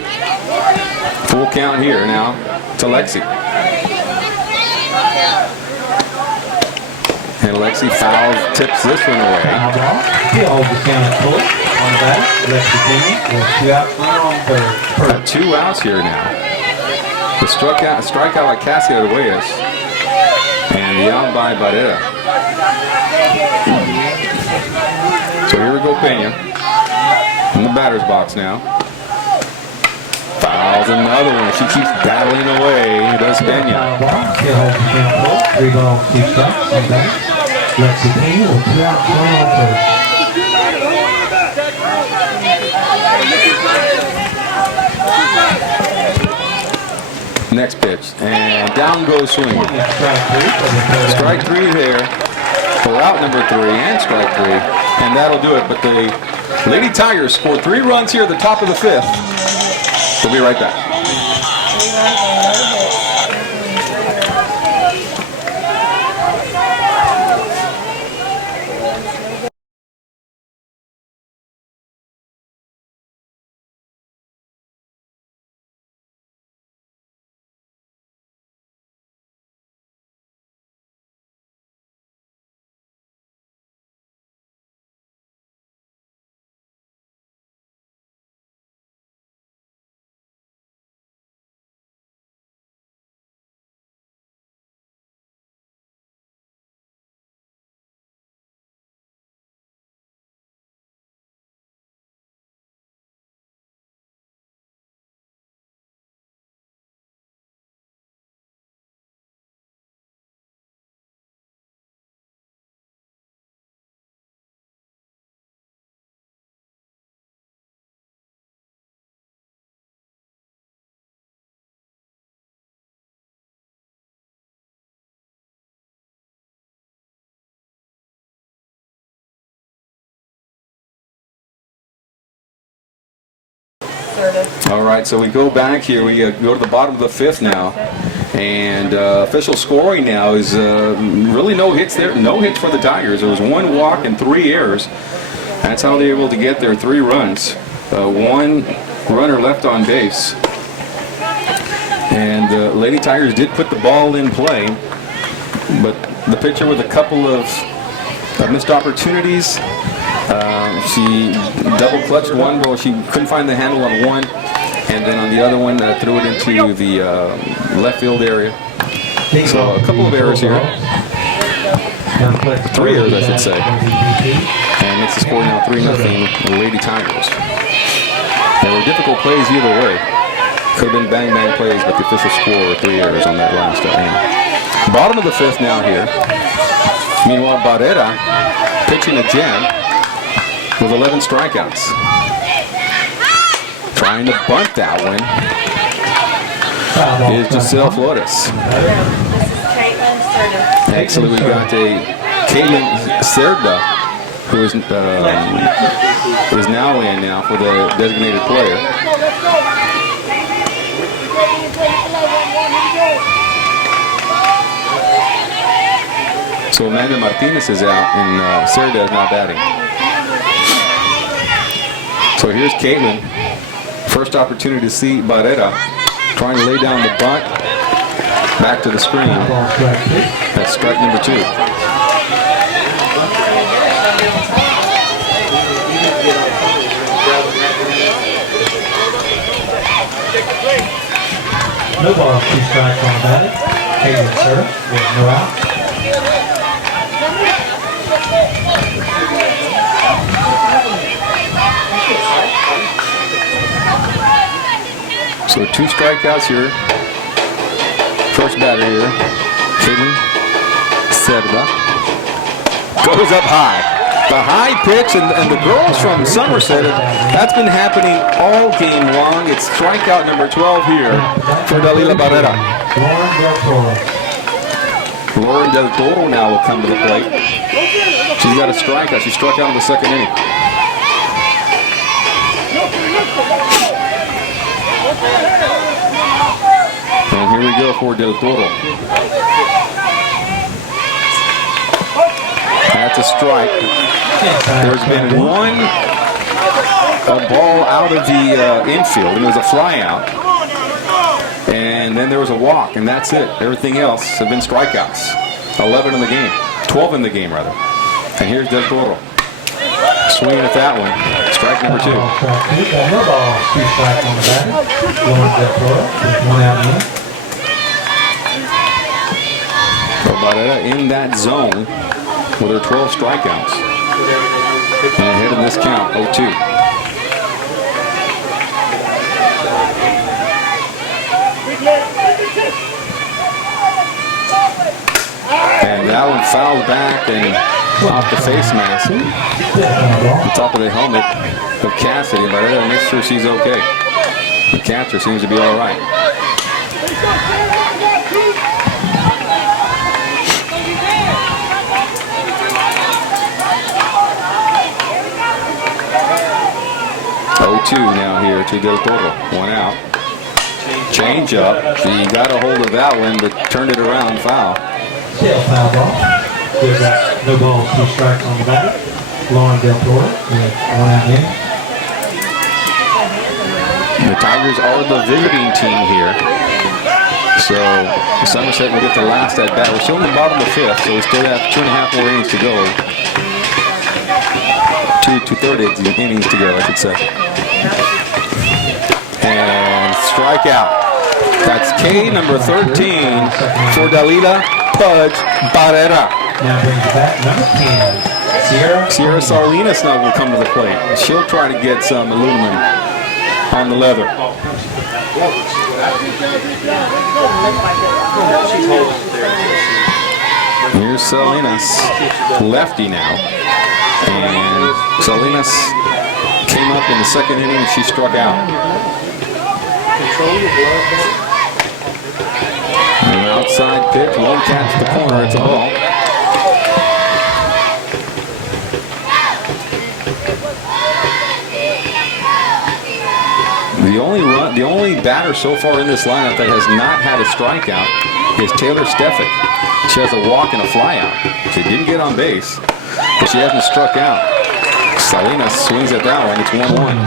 Full count here now to Lexi. And Lexi foul tips this one away. Foul ball. He holds the count at full. On batter, Lexington with 2 outs, runner on third. 2 outs here now. The strikeout by Cassia Arguelles. And the out by Barrera. So here we go, Pena. In the batter's box now. Fouls another one. She keeps battling away. Does Pena. Foul ball. He holds the count full. 3 balls, 2 strikes. On batter, Lexington with 2 outs, runner on third. Next pitch. And down goes swinging. Strike 3 Strike 3 there for out number 3 and strike 3. And that'll do it. But the Lady Tigers scored 3 runs here at the top of the 5th. We'll be right back. All right, so we go back here. We go to the bottom of the 5th now. And official scoring now is really no hits there. No hits for the Tigers. There was 1 walk and 3 errors. That's how they were able to get their 3 runs. 1 runner left on base. And the Lady Tigers did put the ball in play. But the pitcher with a couple of missed opportunities. She double clutched one, but she couldn't find the handle on one, and then on the other one threw it into the left field area. So a couple of errors here. 3 errors, I should say. And makes the score now 3-0 Lady Tigers. There were difficult plays either way. Could have been bang-bang plays, but the official score 3 errors on that last inning. Bottom of the 5th now here. Meanwhile, Barrera pitching a gem with 11 strikeouts. Trying to bunt that one is Giselle Flores. Actually, we got a Caitlin Cerda, who is now in now for the designated player. So Amanda Martinez is out, and Cerda is now batting. So here's Caitlin. First opportunity to see Barrera trying to lay down the bunt. Back to the screen. That's strike number 2. No balls, 2 strikes on the batter. Caitlin Cerda with no outs. So 2 strikeouts here. First batter here, Caitlin Serba. Goes up high. The high pitch, and the girls from Somerset, that's been happening all game long. It's strikeout number 12 here for Dalila Barrera. Lauren Del Toro now will come to the plate. She's got a strikeout. She struck out in the second inning. And here we go for Del Toro. That's a strike. There's been one ball out of the infield, and it was a fly out. And then there was a walk, and that's it. Everything else have been strikeouts. 11 in the game. 12 in the game, rather. And here's Del Toro. Swinging at that one. Strike number 2. No ball, 2 strikes on the batter. Lauren Del Toro with 1 out in. Barrera in that zone with her 12 strikeouts. And ahead in this count, 0-2. And that one fouled back and off the face mask. On top of the helmet of Cassidy. Barrera makes sure she's okay. The catcher seems to be all right. Two now here to Del Toro. 1 out. Change up. She got a hold of that one, but turned it around. Foul. Still foul ball. There's that no ball, 2 strikes on the batter. Lauren Del Toro with 1 out in. The Tigers are the visiting team here. So Somerset will get the last at bat. We're still in the bottom of the 5th, so we still have 2.5 more innings to go. 2/3 innings to go, I should say. And strikeout. That's K number 13 for Dalila Pudge Barrera. Now brings it back number 10. Sierra Salinas now will come to the plate. She'll try to get some aluminum on the leather. Here's Salinas, lefty now. And Salinas came up in the second inning and she struck out. An outside pitch, won't catch the corner, it's a ball. The only batter so far in this lineup that has not had a strikeout is Taylor Stefik. She has a walk and a fly out. She didn't get on base, but she hasn't struck out. Salinas swings at that one. It's 1-1.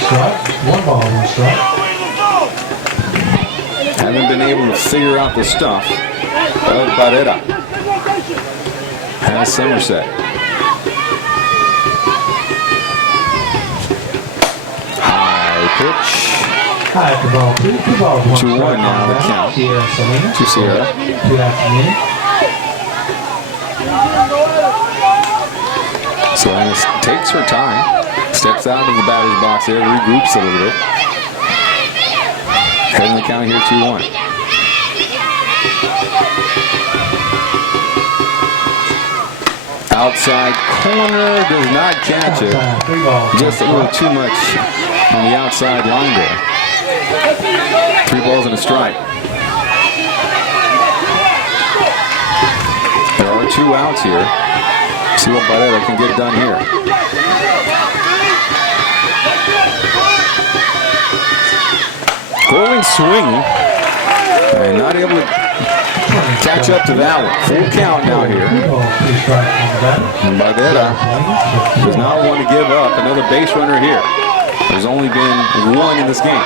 Strike. 1 ball, 1 strike. Haven't been able to figure out the stuff of Barrera. Has Somerset. High pitch. High for ball 2. 2 balls, 1 strike. 2-1 now the count. Sierra Salinas. To Sierra. 2 outs in inning. Salinas takes her time, steps out of the batter's box there, regroups a little bit. Heading the count here 2-1. Outside corner, does not catch it. Just a little too much on the outside line there. 3 balls and a strike. There are 2 outs here. See what Barrera can get done here. Going swing, and not able to catch up to that one. Full count now here. And Barrera does not want to give up. Another base runner here. There's only been 1 in this game.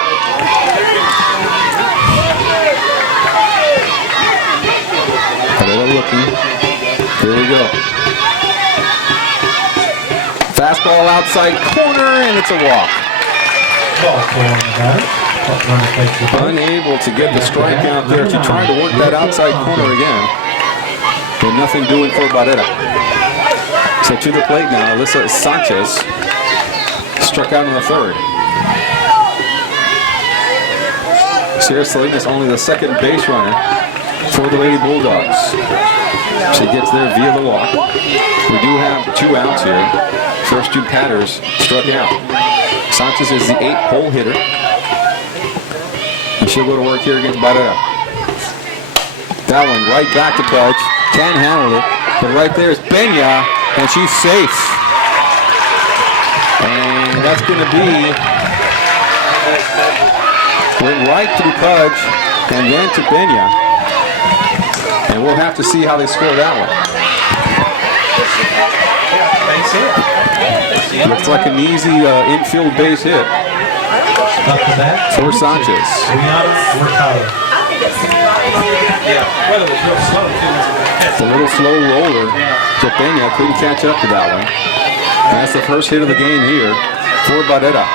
Barrera looking. Here we go. Fastball outside corner, and it's a walk. Unable to get the strikeout there. She tried to work that outside corner again. But nothing doing for Barrera. So to the plate now, Alyssa Sanchez struck out in the 3rd. Sarah Salinas only the second base runner for the Lady Bulldogs. She gets there via the walk. We do have 2 outs here. First 2 batters struck out. Sanchez is the 8th-hole hitter. And she'll go to work here against Barrera. That one right back to Pudge. Can't handle it. But right there is Peña, and she's safe. And that's going to be... Went right through Pudge and then to Peña. And we'll have to see how they score that one. Looks like an easy infield base hit for Sanchez. A little slow roller to Peña. Couldn't catch up to that one. And that's the first hit of the game here for Barrera.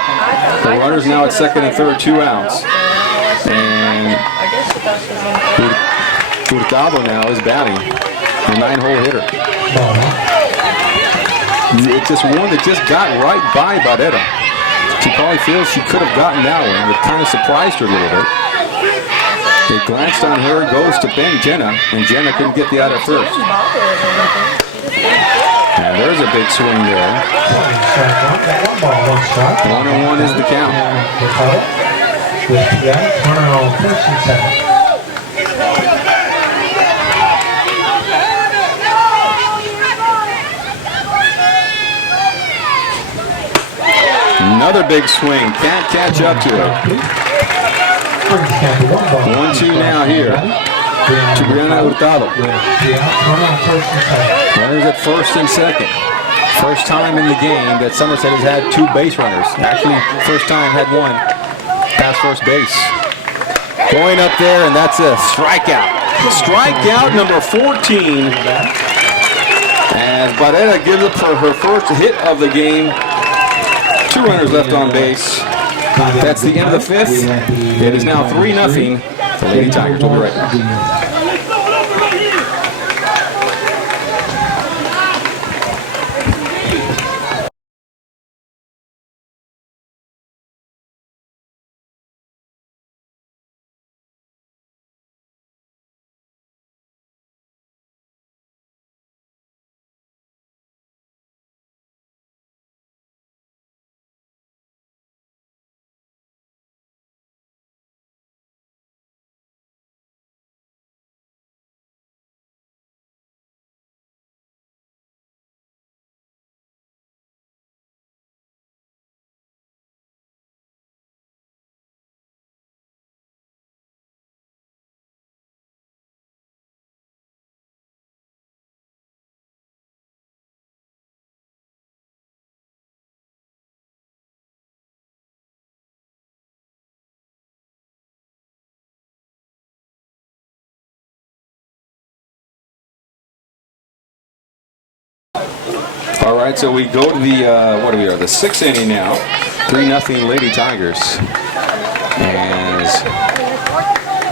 The runners now at second and third, 2 outs. And Hurtado now is batting, the 9-hole hitter. It's just one that just got right by Barrera. She probably feels she could have gotten that one. It kind of surprised her a little bit. They glanced on her, goes to Jenna, and Jenna couldn't get the out at first. And there's a big swing there. 1-1 is the count. Turner on first and second. Another big swing. Can't catch up to it. 1-2 now here to Brianna Hurtado. Runners at first and second. First time in the game that Somerset has had 2 base runners. Actually, first time had 1 past first base. Going up there, and that's a strikeout. Strikeout number 14. As Barrera gives up for her first hit of the game. 2 runners left on base. That's the end of the 5th. It is now 3-0. The Lady Tigers will be right back. All right, so we go to the, the 6th inning now. 3-0 Lady Tigers. As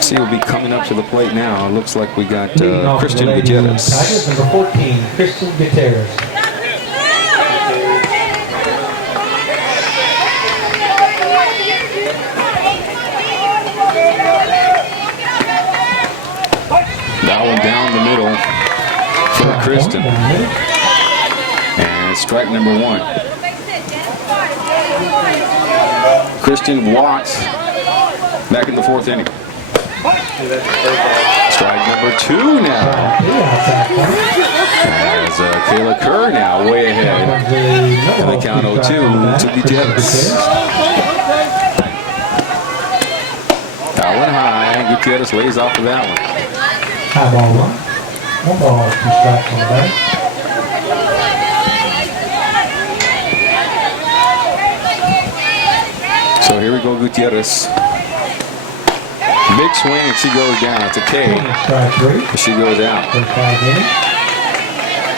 see will be coming up to the plate now. It looks like we got Christian Gutierrez. Tigers, number 14, Christian Gutierrez. That one down the middle for Kristen. And strike number 1. Kristen walks back in the 4th inning. Strike number 2 now. As Kayla Kerr now way ahead. And the count 0-2 to Gutierrez. That one high. Gutierrez lays off of that one. High ball 1. 1 ball, 2 strikes on the batter. So here we go, Gutierrez. Big swing and she goes down. It's a K. Strike 3. She goes out. First 5 innings.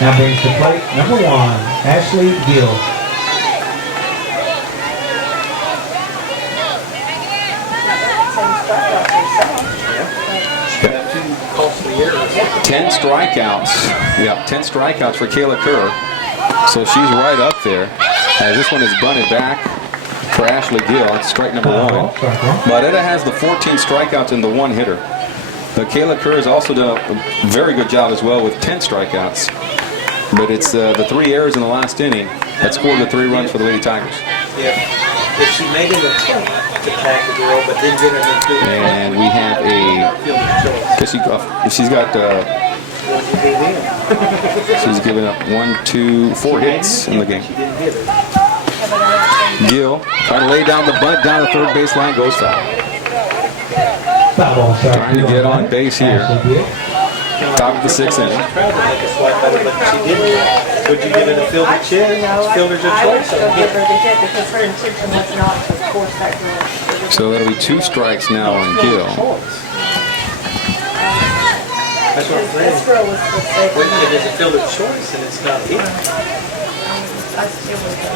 Now brings to plate number 1, Ashley Gill. Yeah. 10 strikeouts. Yep, 10 strikeouts for Kayla Kerr. So she's right up there. As this one is bunted back. for Ashley Gill. It's strike number Foul one. ball, strike one. Maudetta has the 14 strikeouts and the one hitter. Kayla Kerr has also done a very good job as well with 10 strikeouts. But it's the 3 errors in the last inning that scored the 3 runs for the Lady Tigers. Yeah. If she made an attempt to tag the girl, but didn't get her into it. And we have she's got she's given up 4 hits in the game. She didn't hit it. Gill trying to lay down the bunt down the third baseline, goes foul. Foul ball, strike Trying to two get on that. base here. Ashley Gill. Top of the 6th inning. She tried to make a swipe at it, but she didn't. Would you give it a fielder chip? Fielder's a I would choice. still give her the hit because her intention was not to force that girl. So that'll be 2 strikes now on Gill. That's what I'm This saying. girl was safe. Wait a minute, it's a fielder's choice and it's not hit. I still would go.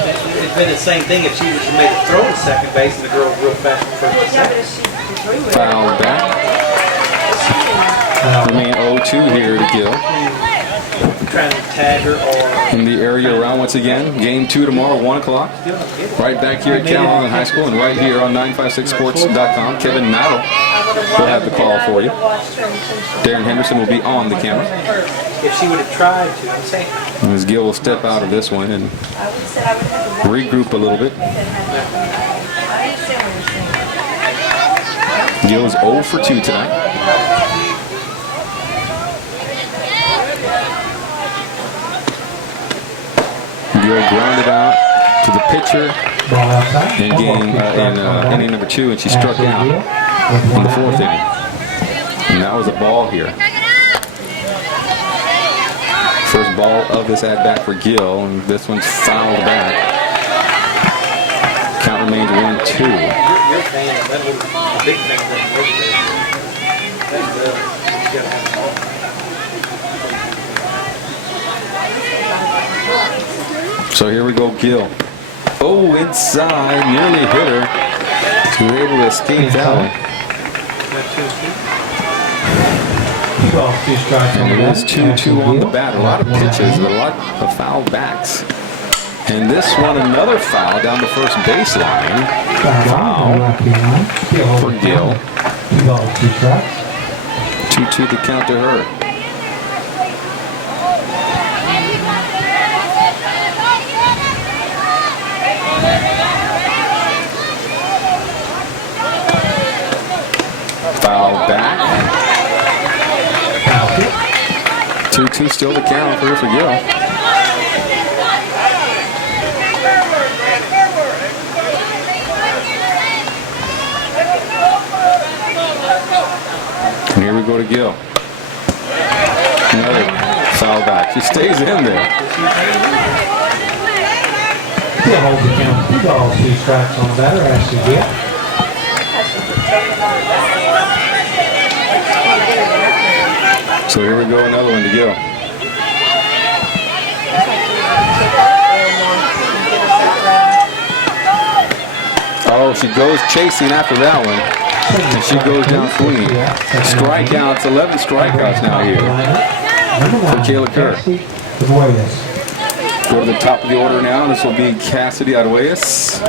It'd been the same thing if she was to make a throw to second base and the girl real fast from first to Yeah, but second. if she threw it. Foul back. Remain 0-2 here to Gill. Trying to tag her or In the area around once again. Game 2 tomorrow, 1 o'clock. still don't hit it. Right back here at Caroline High School and right here on 956sports.com. Kevin Mattel will have the call for you. Darren Henderson will be on the camera. If she would have tried to, I'm saying. Ms. Gill will step out of this one and I would say I would have to regroup a little bit. I understand what you're saying. Gill is 0 for 2 tonight. Gill grounded out to the pitcher Ball outside. in inning number 2, and she struck out in the 4th inning. And that was a ball here. First ball of this at-bat for Gill, and this one's fouled back. Count remains 1-2. You're a fan of that little big fan of that little bit. That's you gotta have it all. So here we go, Gill. Oh, inside, nearly hit her. She was able to escape that one. Two balls, 2 strikes on And the it is bat. 2-2 on the bat. A lot of pitches, but a lot of foul backs. And this one, another foul down the first baseline. Foul for Gill. 2 balls, 2 strikes. 2-2 to count to her. Foul back. Foul tip. 2-2 still to count for Gill. And here we go to Gill. Another foul back. She stays in there. Still holds the count. 2 balls, 2 strikes on the batter. Ashley Gill. So here we go, another one to Gill. Oh, she goes chasing after that one. And she goes down swinging. Strikeouts, 11 strikeouts now here. For Kayla Kerr. Go to the top of the order now. This will be Cassidy Arguelles.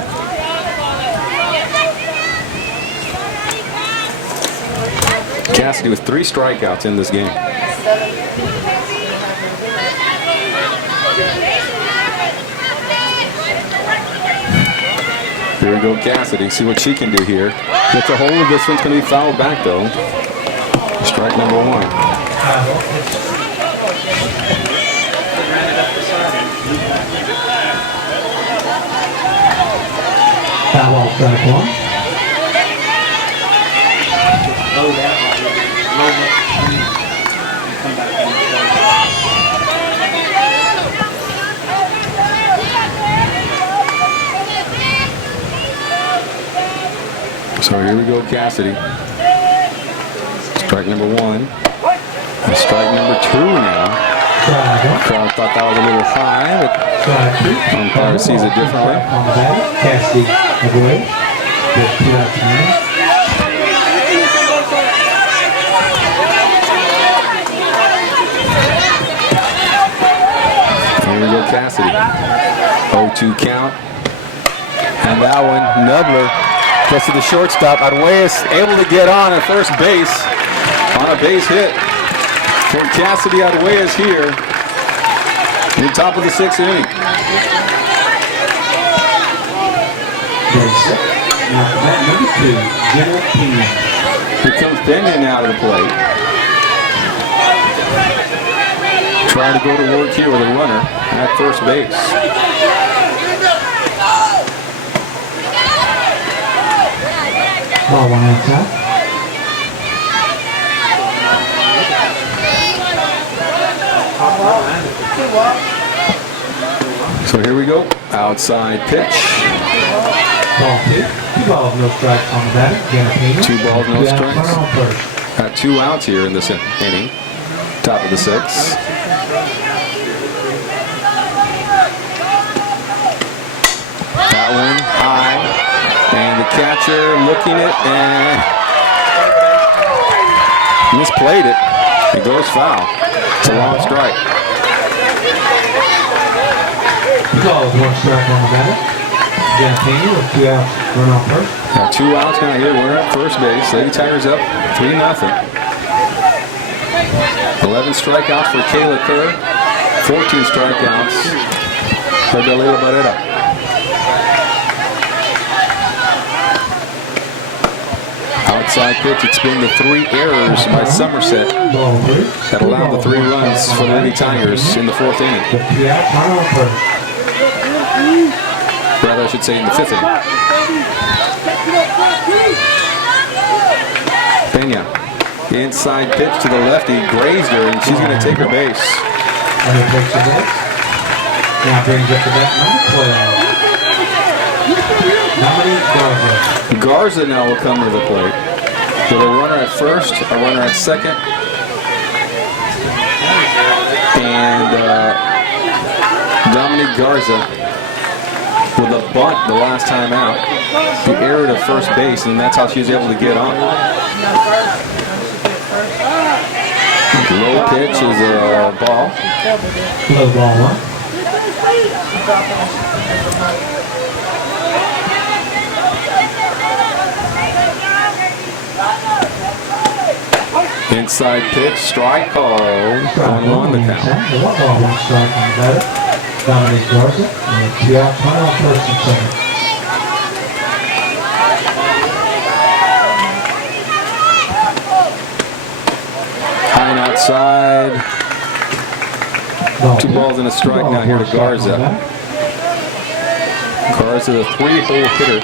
Cassidy with 3 strikeouts in this game. Here we go, Cassidy. See what she can do here. Gets a hold of this one's going to be fouled back, though. Strike number 1. Foul ball, strike 1. Load out. Load up. Come back and So here we go, Cassidy. Strike number 1. And strike number 2 now. Crowd thought that was a little high, but umpire sees it differently. On the batter, Cassidy Arguelles. Just 2 out to 9. Here we go, Cassidy. 0-2 count. And that one, Nubler gets to the shortstop. Arguelles able to get on at first base on a base hit from Cassidy Arguelles here in the top of the 6th inning. Now, bat number 2, General Pena. Here comes Benyon out of the plate. Trying to go to work here with a runner at first base. Ball one outside. So here we go. Outside pitch. Ball 2. 2 balls, no strikes on the batter. General Pena. 2 balls, no 2 outs, strikes. runner on first. Got 2 outs here in this inning. Top of the 6th. That one high. And the catcher looking it and misplayed it. It goes foul. It's a long strike. 2 balls, 1 strike on the batter. General Pena with 2 outs, runner on first. Got 2 outs now here. We're at first base. Lady Tigers up 3-0. 11 strikeouts for Kayla Kerr. 14 strikeouts for Dalila Barrera. Outside pitch. It's been the 3 errors by Somerset Ball 3. that allowed the 3 runs for the Lady Tigers in the 4th inning. With 2 outs, runner on first. Rather, I should say in the 5th inning. Pena. Inside pitch to the lefty. Grazed her, and she's going to take her base. And he takes the base. Now brings up the bat number 12. Dominique Garza. Garza now will come to the plate. With a runner at first, a runner at second. And Dominique Garza with a bunt the last time out. He erred at first base, and that's how she was able to get on. Low pitch is a ball. Low ball 1. Inside pitch, strike called. 1-1 the count. The 1 ball, 1 strike on the batter. Dominique Garza. And 2 outs, runner on first and second. High and outside. Ball 2 balls and a strike now here to Garza. Garza, the 3-hole hitter.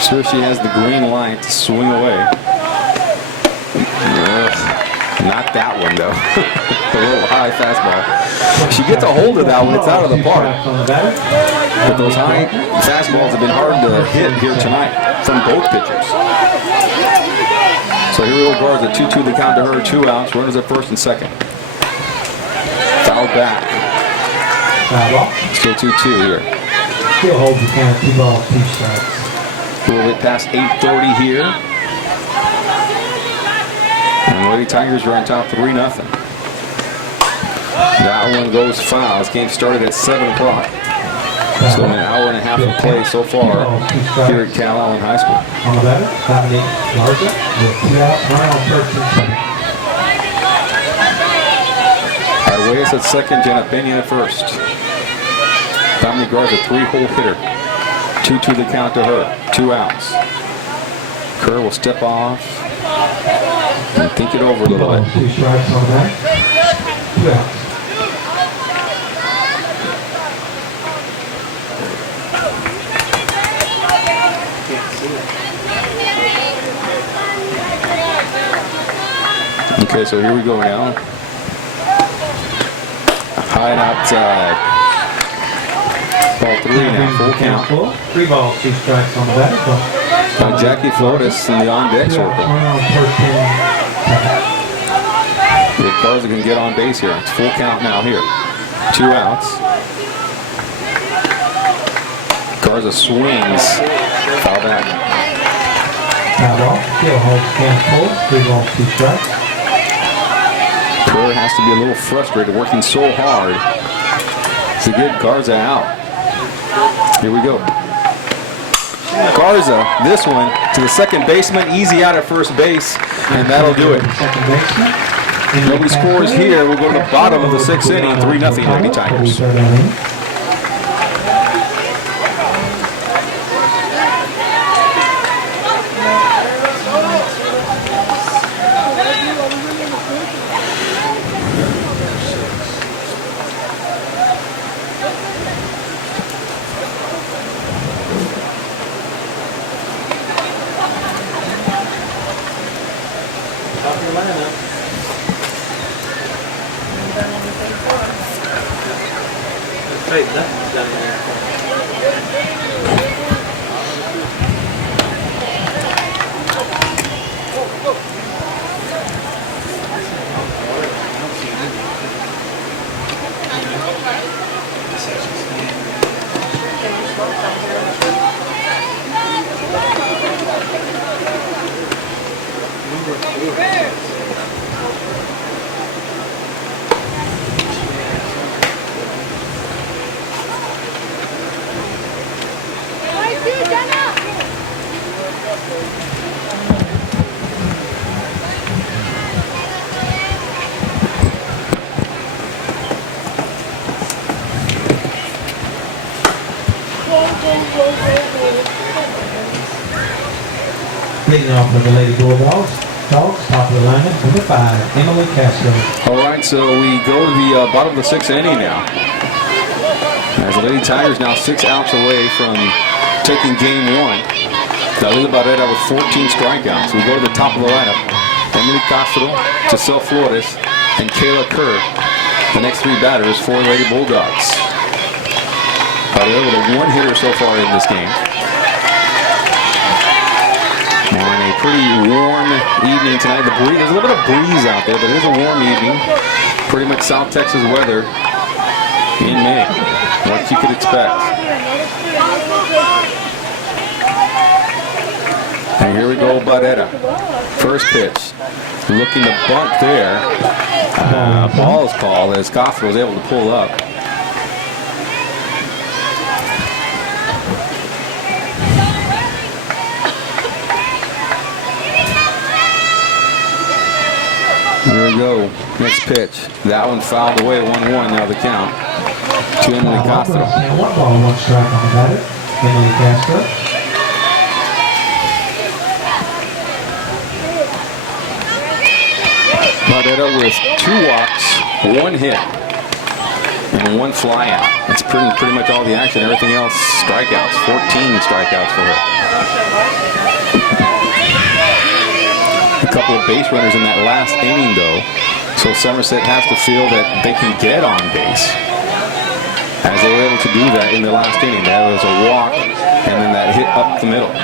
Sure, she has the green light to swing away. Not that one, though. A little high fastball. She gets a hold of that one. It's out of the park. But those high fastballs have been hard to hit here tonight from both pitchers. So here we go, Garza. 2-2 the count to her. 2 outs. Runners at first and second. Foul back. Still 2-2 here. Still holds the count. 2 balls, 2 strikes. We'll hit past 8:30 here. And the Lady Tigers are on top 3-0. That one goes foul. This game started at 7 o'clock. So an hour and a half of play so far here at Cal Allen High School. On the batter, Dominique Garza with 2 outs, runner on first and second. Arguelles at second, Jenna Pena at first. Dominique Garza, 3-hole hitter. 2-2 the count to her. 2 outs. Kerr will step off and think it over a little bit. 2 strikes on that. 2 outs. Okay, so here we go now. High and outside. Ball 3 now, full count. 3 balls, 2 strikes on the batter. Now Jackie Flores in the on-deck circle. If Garza can get on base here. It's full count now here. 2 outs. Garza swings. Foul back. Foul ball, still holds count full. 3 balls, 2 strikes. Kerr has to be a little frustrated, working so hard to get Garza out. Here we go. Garza, this one to the second baseman, easy out at first base, and that'll do it. Second baseman. Nobody scores here. We'll go to the bottom of the sixth inning, 3-0 Lady Tigers. Top of your lineup. Let's say nothing's done there. Leading off for the Lady Bulldogs. Dogs, top of the lineup, number 5, Emily Castro. All right, so we go to the bottom of the sixth inning now. As the Lady Tigers now 6 outs away from taking game 1. Dalila Barrera with 14 strikeouts. We go to the top of the lineup. Emily Castro, Giselle Flores, and Kayla Kerr. The next 3 batters for the Lady Bulldogs. Barrera with a 1-hitter so far in this game. On a pretty warm evening tonight. There's a little bit of breeze out there, but it is a warm evening. Pretty much South Texas weather in May. What you could expect. And here we go, Barrera. First pitch. Looking to bunt there. Ball is called as Castro was able to pull up. Here we go. Next pitch. That one fouled away. 1-1 now the count. To Emily Castro. 1 ball, 1 strike on the batter. Emily Castro. Barrera with 2 walks, 1 hit, and 1 fly out. That's pretty much all the action. Everything else, strikeouts. 14 strikeouts for her. A couple of base runners in that last inning, though. So Somerset has to feel that they can get on base. As they were able to do that in the last inning. There was a walk and then that hit up the middle.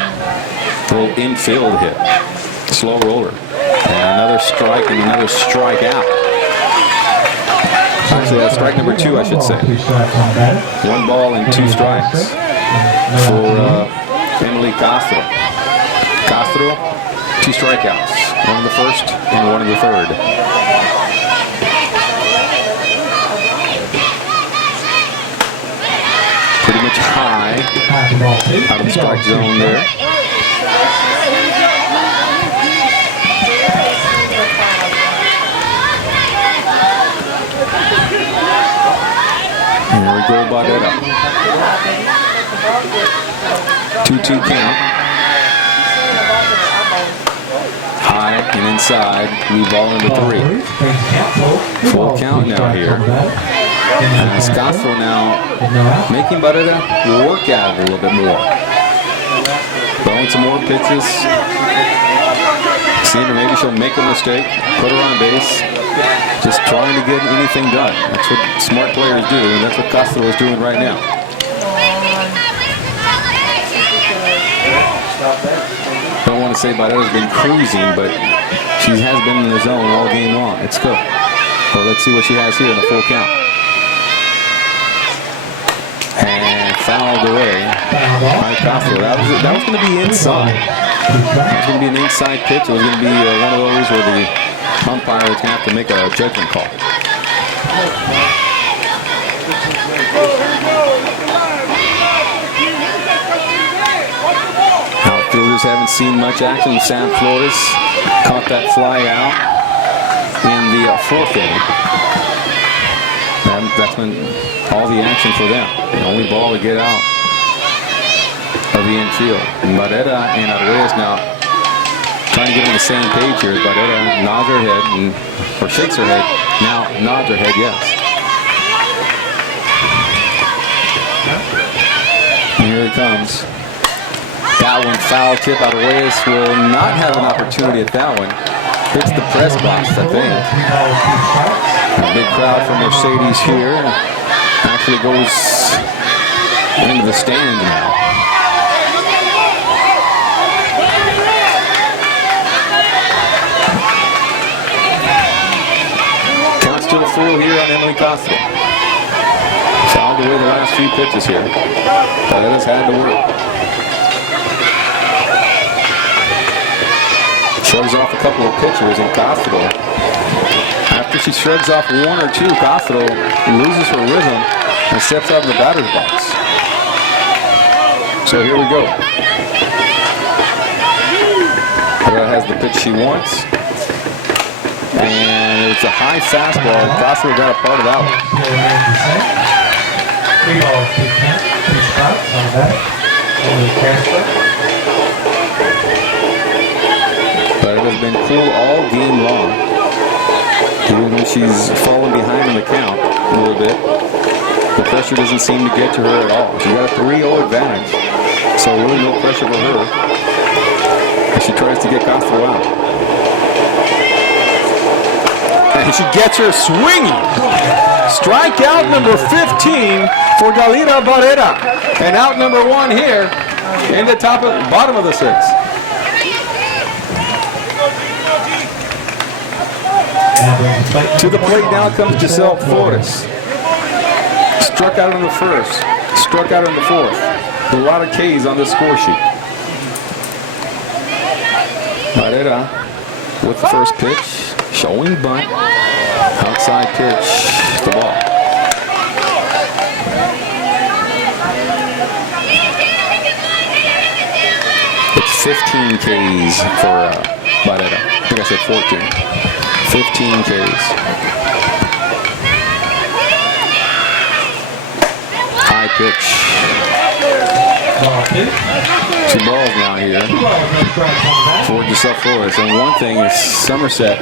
Little infield hit. Slow roller. And another strike and another strikeout. Actually, that's strike number 2, I should say. 1 ball and 2 strikes for Emily Castro. Castro, 2 strikeouts. 1 in the first and 1 in the third. Pretty much high out of the strike zone there. Here we go, Barrera. 2-2 count. High and inside. Lead ball number 3. Full count now here. And Castro now making Barrera work at it a little bit more. Throwing some more pitches. Seeing her maybe she'll make a mistake, put her on base. Just trying to get anything done. That's what smart players do, and that's what Castro is doing right now. Don't want to say Barrera's been cruising, but she has been in the zone all game long. Let's go. Well, let's see what she has here in the full count. And fouled away by Castro. That was going to be inside. It was going to be an inside pitch. It was going to be one of those where the umpire is going to have to make a judgment call. seen much action. Sam Flores caught that fly out in the fourth inning. That's been all the action for them. The only ball to get out of the infield. And Barrera and Arguez now trying to get on the same page here. Barrera nods her head, or shakes her head. Now nods her head, yes. And here it comes. That one foul tip. Arguez will not have an opportunity at that one. Hits the press box, I think. A big crowd from Mercedes here. Actually goes into the stand now. Count still full here on Emily Costa. Fouled away the last few pitches here. Barrera's had to work. Shrugs off a couple of pitchers in Castro. After she shrugs off one or two, Castro loses her rhythm and steps out of the batter's box. So here we go. Barrera has the pitch she wants. And it's a high fastball. Castro got a part of that one. But it has been cool all game long. Even when she's fallen behind in the count a little bit, the pressure doesn't seem to get to her at all. She's got a 3-0 advantage, so really no pressure for her as she tries to get Castro out. And she gets her swinging. Strikeout number 15 for Galita Barrera. And out number 1 here in the bottom of the 6th. To the plate now comes Giselle Flores. Struck out in the first, struck out in the fourth. A lot of K's on this score sheet. Barrera with the first pitch, showing bunt, outside pitch, the ball. It's 15 K's for Barrera. I think I said 14. 15 Ks. High pitch. 2 balls now here for Giselle Flores. And one thing is Somerset.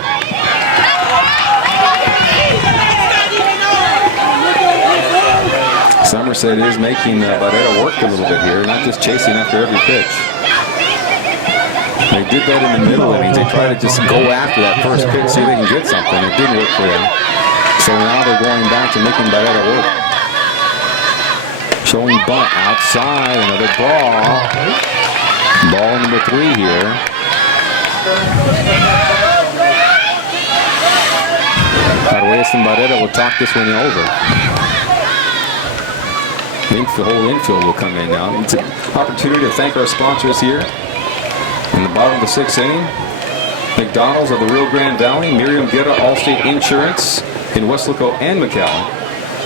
Somerset is making Barrera work a little bit here, not just chasing after every pitch. They did that in the middle innings. They tried to just go after that first pitch, see if they can get something. It didn't work for them. So now they're going back to making Barrera work. Showing bunt outside, another ball. Ball number 3 here. Arguez and Barrera will talk this one over. The whole infield will come in now. It's an opportunity to thank our sponsors here. In the bottom of the 6th inning, McDonald's of the Rio Grande Valley, Miriam Guerra Allstate Insurance in Westlaco and McAllen,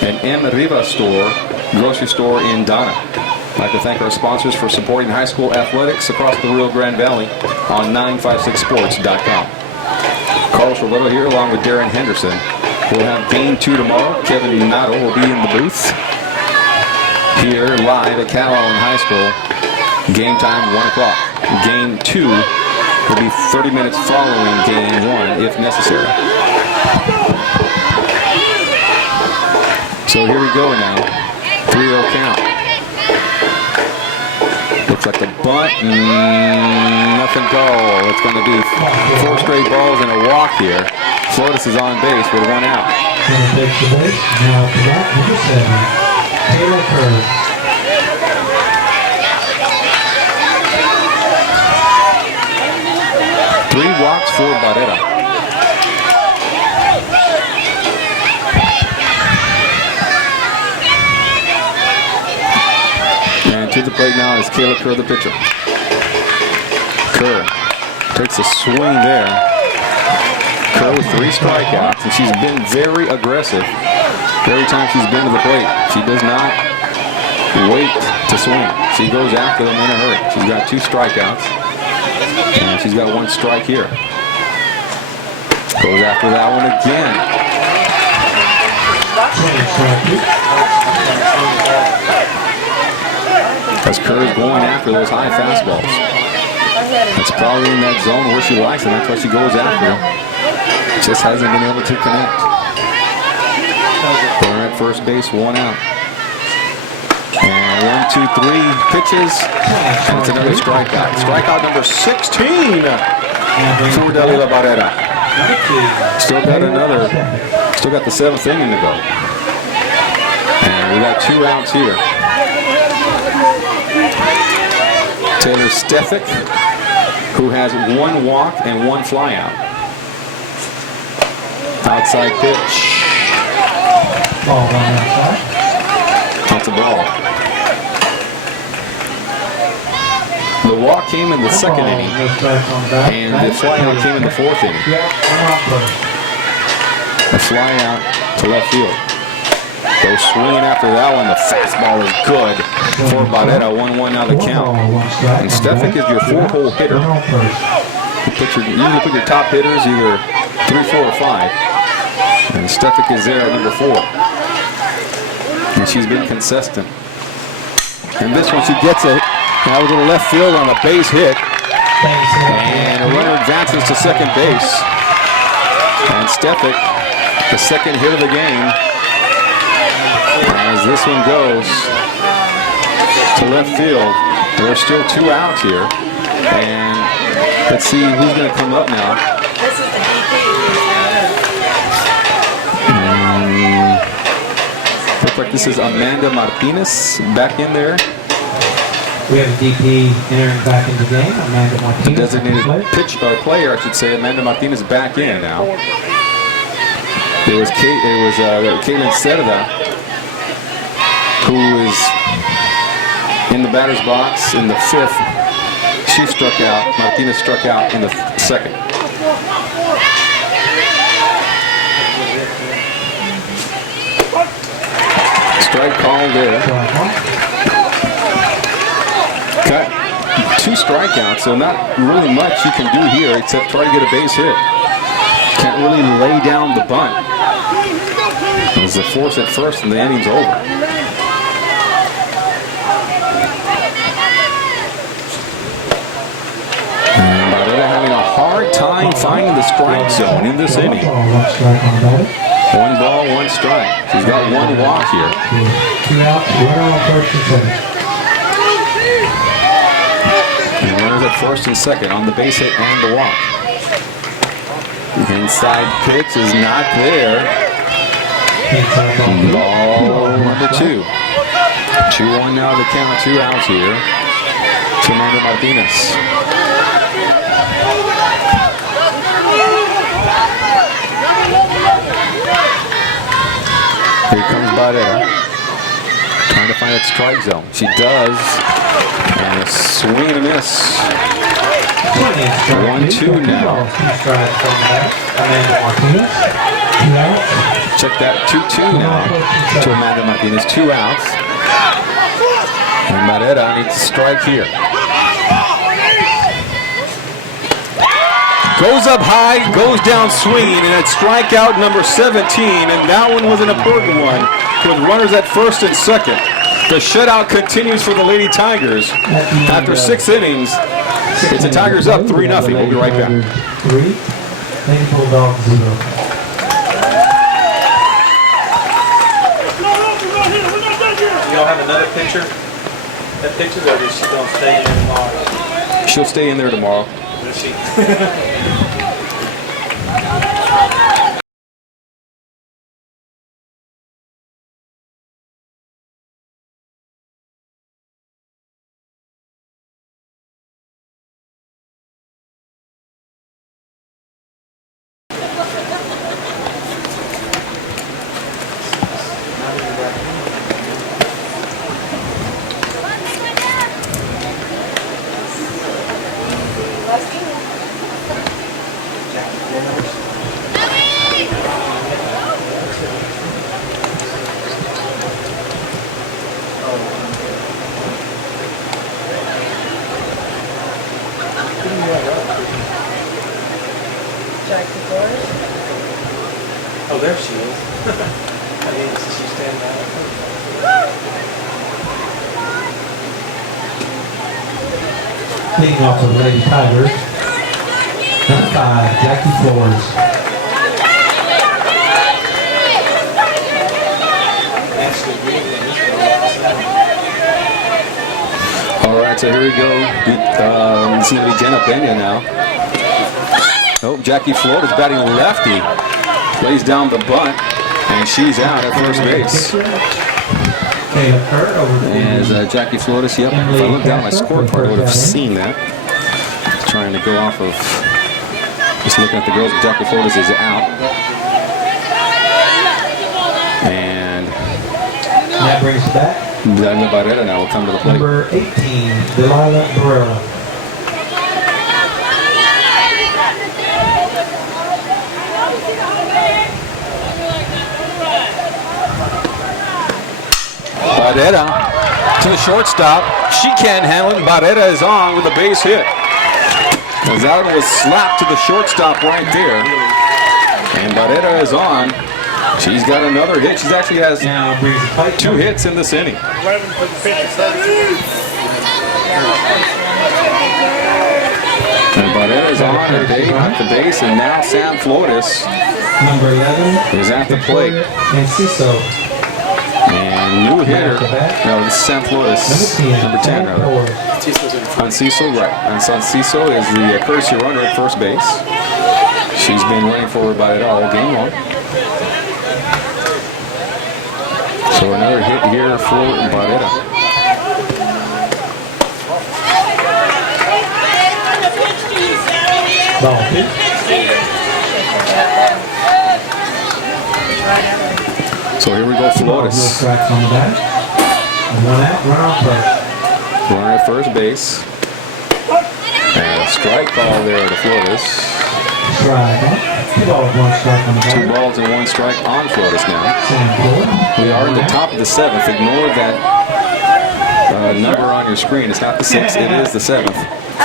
and M. Riva Store, grocery store in Donna. I'd like to thank our sponsors for supporting high school athletics across the Rio Grande Valley on 956sports.com. Carlos Roberto here along with Darren Henderson. We'll have game 2 tomorrow. Kevin Minato will be in the booth here live at Calallen High School. Game time 1 o'clock. Game 2 will be 30 minutes following game 1 if necessary. So here we go now. 3-0 count. Looks like the bunt. Nothing goal. It's going to be 4 straight balls and a walk here. Flores is on base with 1 out. Now, number 7, Taylor Kerr. 3 walks for Barrera. And to the plate now is Kayla Kerr, the pitcher. Kerr takes a swing there. Kerr with 3 strikeouts, and she's been very aggressive every time she's been to the plate. She does not wait to swing. She goes after them in a hurry. She's got 2 strikeouts. And she's got one strike here. Goes after that one again. 20 strike. As Kerr's going after those high fastballs. It's probably in that zone where she likes them. That's why she goes after them. Just hasn't been able to connect. Runner at first base, one out. And 1, 2, 3 pitches. And it's another strikeout. Strikeout number 16 for Dalila Barrera. Still got the 7th inning to go. And we got 2 outs here. Taylor Stefik, who has 1 walk and 1 flyout. Outside pitch. Ball one outside. That's a ball. The walk came in the 2nd inning, and the flyout came in the 4th inning. A flyout to left field. Goes swinging after that one. The fastball is good for Barrera. 1-1 now the count. And Stefik is your 4-hole hitter. You usually put your top hitters either 3, 4, or 5. And Stefik is there at number 4. And she's been consistent. And this one she gets it. That was a left field on a base hit. And a runner advances to second base. And Stefik, the 2nd hit of the game. As this one goes to left field, there are still 2 outs here. And let's see who's going to come up now. This is the DP. Looks like this is Amanda Martinez back in there. We have a DP entering back into the game. Amanda Martinez. Designated player, I should say. Amanda Martinez back in now. It was Caitlin Cerda, who is in the batter's box in the 5th. She struck out. Martinez struck out in the 2nd. Strike called there. Cut 2 strikeouts, so not really much you can do here except try to get a base hit. Can't really lay down the bunt. There's the force at first and the inning's over. And Barrera having a hard time finding the strike zone in this inning. 1 ball, 1 strike. She's got 1 walk here. 2 outs, runner on first and second. And runners at first and second on the base hit and the walk. Inside pitch is not there. Ball number 2. 2-1 now the count, 2 outs here. To Amanda Martinez. Here comes Barrera. Trying to find that strike zone. She does. And a swing and a miss. 1-2 now. Check that 2-2 now to Amanda Martinez. 2 outs. And Barrera needs to strike here. Goes up high, goes down swinging, and it's strikeout number 17. And that one was an important one with runners at first and second. The shutout continues for the Lady Tigers. After 6 innings, it's the Tigers up 3-0. We'll be right back. 3, Lady Bulldogs 0. Y'all have another picture? That picture, or is she going to stay in tomorrow? She'll stay in there tomorrow. Will she? there she is. I didn't see she standing out. Leading off of Lady Tigers. Number 5, Jackie Flores. Ashley Green in this one. All right, so here we go. It's going to be Jenna Pena now. Oh, Jackie Flores batting lefty. Lays down the bunt, and she's out at first base. As Jackie Flores, yep, if I looked down at my scorecard, I would have seen that. Trying to go off of, just looking at the girls, Jackie Flores is out. And that brings it back. Daniel Barrera now will come to the plate. Number 18, Delilah Barrera. Barrera to the shortstop. She can't handle it. Barrera is on with a base hit. As that one was slapped to the shortstop right there. And Barrera is on. She's got another hit. She actually has Now brings the plate 2 hits in this inning. 11 for the pitcher. And Barrera is on at the base, and now Sam Flores Number 11 is at the plate. And Ciso. And new hitter. No, this is Sam Flores. Number 10, rather. Anciso, right. And Anciso is the courtesy runner at first base. She's been running forward by it all game long. So another hit here for Barrera. Ball pitch. So here we go, No Flores. strikes on the bat. 1 out, run on first. Runner at first base. And a strike call there to Flores. Strike. 2 balls, 1 strike on the bat. 2 balls and 1 strike on Flores now. Sam Flores. We are in the top of the 7th. Ignore that number on your screen. It's not the 6th, it is the 7th.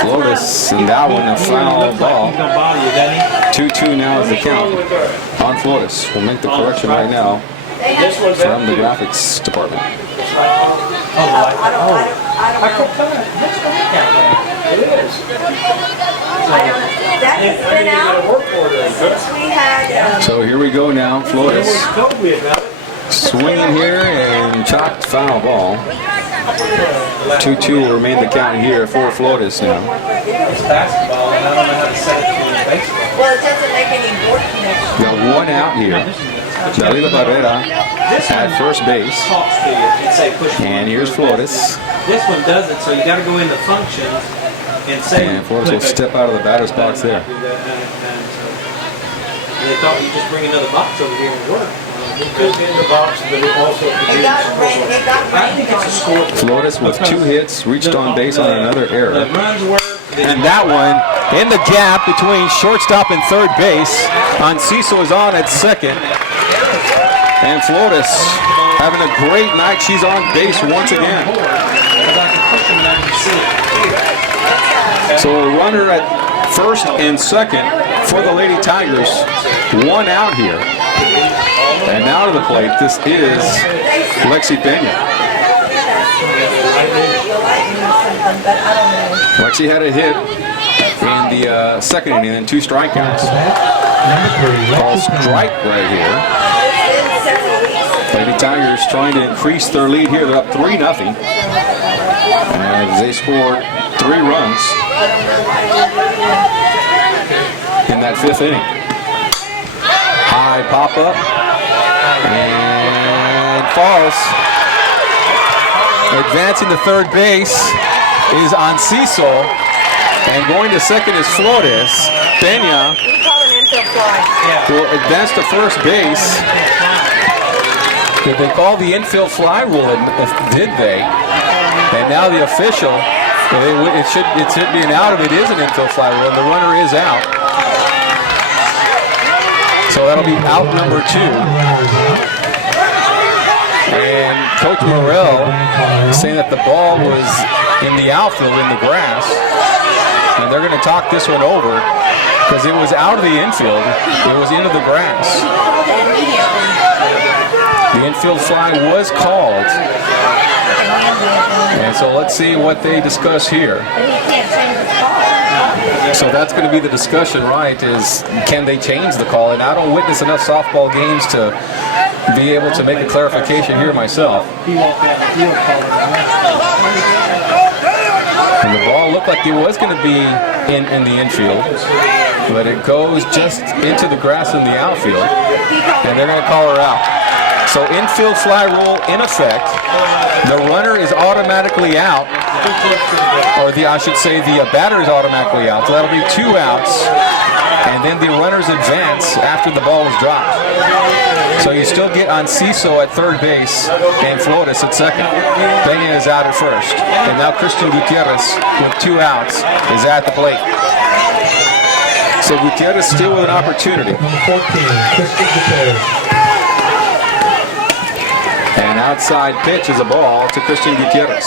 Flores, and that one a foul ball. He's gonna bother you, doesn't he? 2-2 now is the count on Flores. We'll make the correction right now This one's from the graphics department. I kept telling her, let's go look at that. It is. That has been out since we had, So here we go now, Flores Everyone told me about it. swinging here and chopped foul ball. 2-2 will remain the count here for Flores now. It's basketball, and I don't know how to set it to baseball. well, it doesn't make any board connection. Got 1 out here. Dalila Barrera at first base. Talks to you and say push one. And here's Flores. This one doesn't, so you got to go into functions and say. And Flores will step out of the batter's box there. They thought you just bring another box over here and work. It could be in the box, but it also could It be got rained, it got I think rained it's a on. score. Flores with 2 hits, reached on base on another The error. runs work. And that one in the gap between shortstop and third base. Anciso is on at second. And Flores having a great night. She's on base once again. So a runner at first and second for the Lady Tigers. 1 out here. And now to the plate, this is Lexi Pena. Lexi had a hit in the second inning and 2 strikeouts. Call strike right here. Lady Tigers trying to increase their lead here. They're up 3-0. And they scored 3 runs in that 5th inning. High pop up and falls. Advancing to third base is Anciso, and going to second is Flores. Pena We call it infield fly. will advance to first base. Did they call the infield fly rule? Did they? And now the official, it should be an out if it is an infield fly rule, and the runner is out. So that'll be out number 2. And Coach Morrell saying that the ball was in the outfield in the grass, and they're going to talk this one over. because it was out of the infield. It was into the grass. He called it immediately. The infield fly was called. And so let's see what they discuss here. But he can't change his call. So that's going to be the discussion, right, is can they change the call? And I don't witness enough softball games to be able to make a clarification here myself. He walked out the field, called it. And the ball looked like it was going to be in the infield, but it goes just into the grass in the outfield, and they're going to call her out. So infield fly rule in effect. The runner is automatically out, or I should say the batter is automatically out. So that'll be 2 outs, and then the runners advance after the ball was dropped. So you still get Anciso at third base and Flores at second. Peña is out at first, and now Christian Gutierrez with 2 outs is at the plate. So Gutierrez still with an opportunity. Number 14, Christian Gutierrez. An outside pitch is a ball to Christian Gutierrez.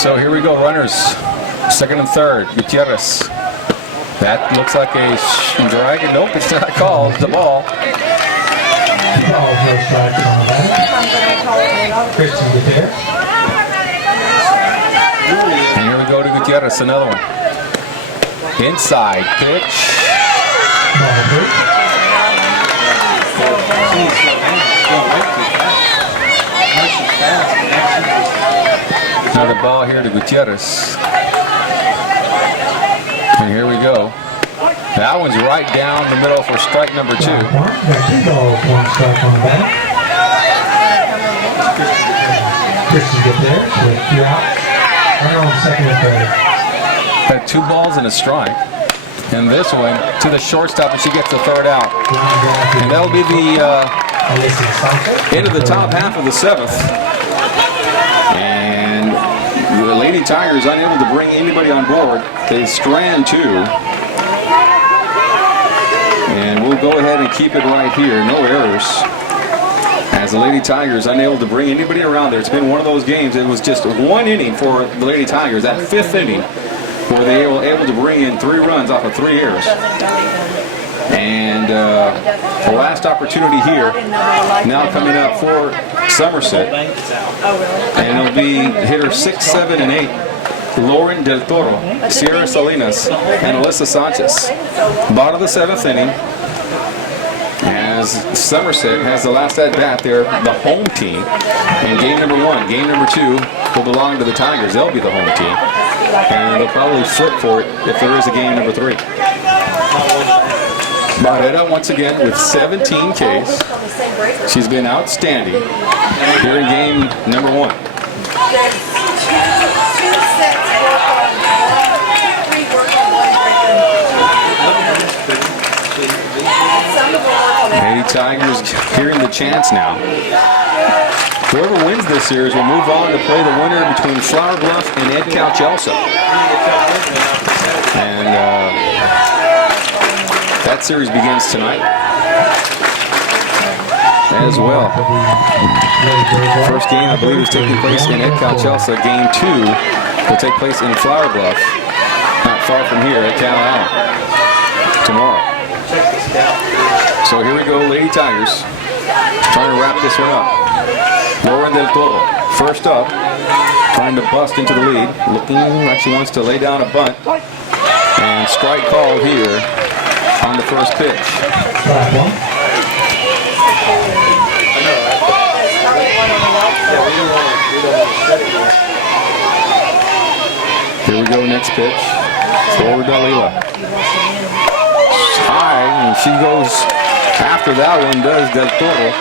So here we go, runners, second and third, Gutierrez. That looks like a drag. Nope, it's not called. It's the ball. Balls, no strikes on the batter. Christian Gutierrez. And here we go to Gutierrez, another one. Inside pitch. Ball 3. Another ball here to Gutierrez. And here we go. That one's right down the middle for strike number 2. Got 2 balls, 1 strike on the bat. Christian Gutierrez with 2 outs. Runner on second and third. Had 2 balls and a strike. And this one to the shortstop, and she gets the third out. And that'll be the end of the top half of the 7th. And the Lady Tigers unable to bring anybody on board. They strand 2. And we'll go ahead and keep it right here. No errors. As the Lady Tigers unable to bring anybody around there. It's been one of those games. It was just 1 inning for the Lady Tigers. That 5th inning, where they were able to bring in 3 runs off of 3 errors. And the last opportunity here, now coming up for Somerset. And it'll be hitter 6, 7, and 8. Lauren Del Toro, Sierra Salinas, and Alyssa Sanchez. Bottom of the 7th inning, as Somerset has the last at bat. They're the home team. And game number 1, game number 2 will belong to the Tigers. They'll be the home team. And they'll probably flip for it if there is a game number 3. Barrera once again with 17 Ks. She's been outstanding here in game number 1. Lady Tigers hearing the chants now. Whoever wins this series will move on to play the winner between Flower Bluff and Ed Calchelsa. And that series begins tonight as well. First game, I believe, is taking place in Ed Calchelsa. Game 2 will take place in Flower Bluff, not far from here at Cal Allen, tomorrow. So here we go, Lady Tigers, trying to wrap this one up. Lauren Del Toro, first up, trying to bust into the lead, looking like she wants to lay down a bunt. And strike called here on the first pitch. Here we go, next pitch. Forward Dalila. High, and she goes after that one, does Del Toro.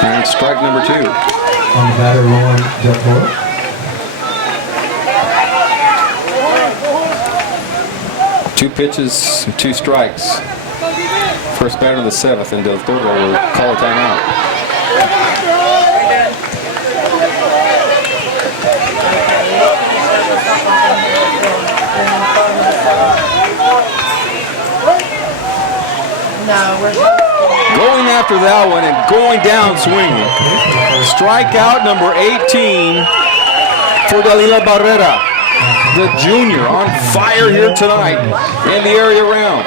And strike number 2. On the batter, Lauren Del Toro. Two pitches, 2 strikes. First batter of the 7th, and Del Toro will call a timeout. No, we're going after that one and going down swinging. Strikeout number 18 for Dalila Barrera, the junior, on fire here tonight in the area round.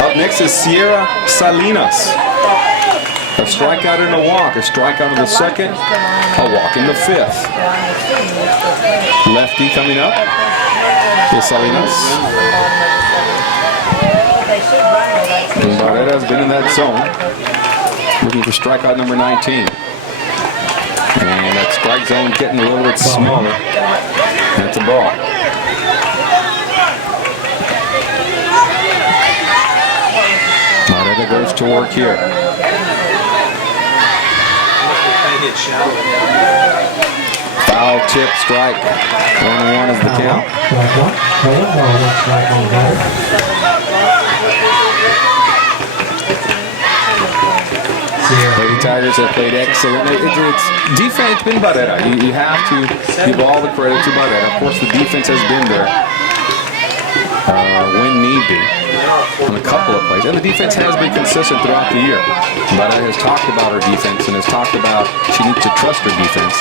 Up next is Sierra Salinas. A strikeout and a walk. A strikeout in the second, a walk in the fifth. Lefty coming up is Salinas. Barrera has been in that zone, looking for strikeout number 19. And that strike zone getting a little bit smaller. That's a ball. Barrera goes to work here. Foul tip strike. 1-1 is the count. Lady Tigers have played excellent. It's defense been Barrera. You have to give all the credit to Barrera. Of course, the defense has been there when need be on a couple of plays. And the defense has been consistent throughout the year. Barrera has talked about her defense and has talked about she needs to trust her defense.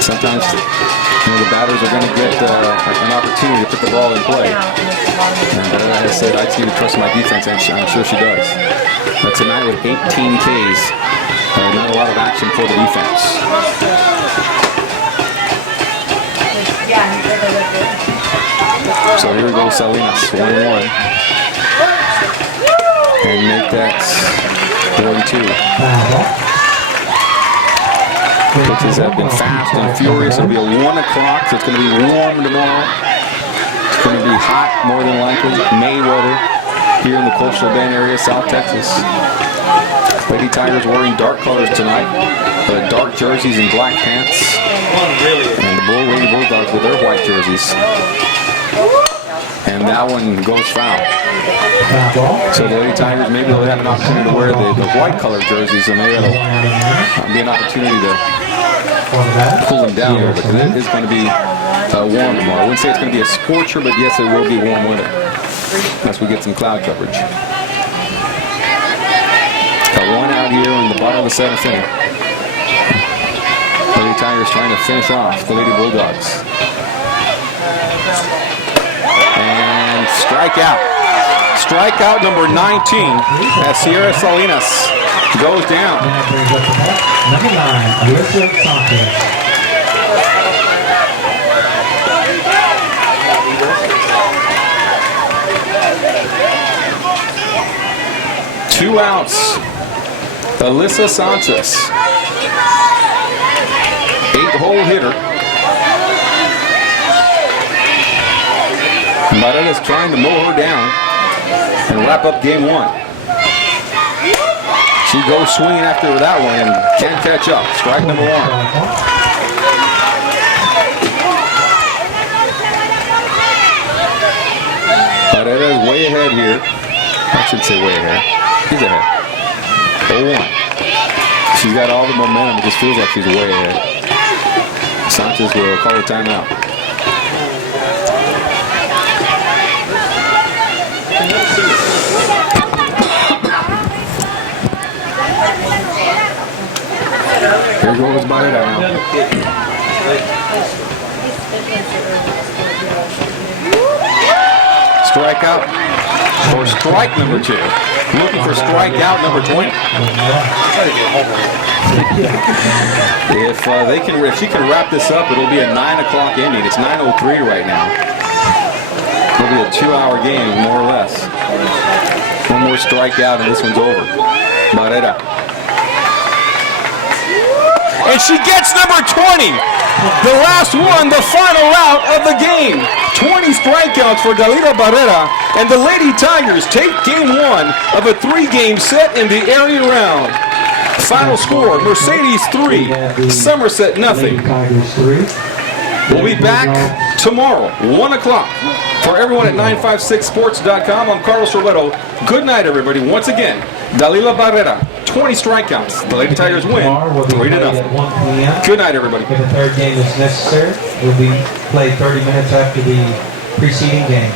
Sometimes the batters are going to get an opportunity to put the ball in play. And Barrera has said, I just need to trust my defense, and I'm sure she does. But tonight with 18 Ks, not a lot of action for the defense. So here we go, Salinas, 1-1. And make that 42. Pitches have been fast and furious. It'll be a 1 o'clock, so it's going to be warm tomorrow. It's going to be hot, more than likely. May weather here in the Coastal Bend area, South Texas. Lady Tigers wearing dark colors tonight. Dark jerseys and black pants. And the Lady Bulldogs with their white jerseys. And that one goes foul. So the Lady Tigers, maybe they'll have an opportunity to wear the white colored jerseys, and maybe that'll be an opportunity to cool them down a little bit. Because it is going to be warm tomorrow. I wouldn't say it's going to be a scorcher, but yes, it will be warm weather as we get some cloud coverage. Got one out here in the bottom of the seventh inning. Lady Tigers trying to finish off the Lady Bulldogs. And strikeout. Strikeout number 19 as Sierra Salinas goes down. Number 9, Alyssa Sanchez. 2 outs. Alyssa Sanchez, 8-hole hitter. Barrera's trying to mow her down and wrap up game 1. She goes swinging after that one and can't catch up. Strike number 1. Barrera's way ahead here. I should say way ahead. She's ahead. 0-1. She's got all the momentum. It just feels like she's way ahead. Sanchez will call a timeout. Here goes Barrera now. Strikeout for strike number 2. Looking for strikeout number 20. If she can wrap this up, it'll be a 9 o'clock ending. It's 9:03 right now. It'll be a 2-hour game, more or less. One more strikeout and this one's over. Barrera. And she gets number 20. The last one, the final out of the game. 20 strikeouts for Dalila Barrera, and the Lady Tigers take game 1 of a 3-game set in the area round. Final score, Mercedes 3, Somerset nothing. We'll be back tomorrow, 1 o'clock. For everyone at 956sports.com, I'm Carlos Roberto. Good night, everybody. Once again, Dalila Barrera, 20 strikeouts. The Lady Tigers win 3-0. Good night, everybody. If the third game is necessary, will be played 30 minutes after the preceding game.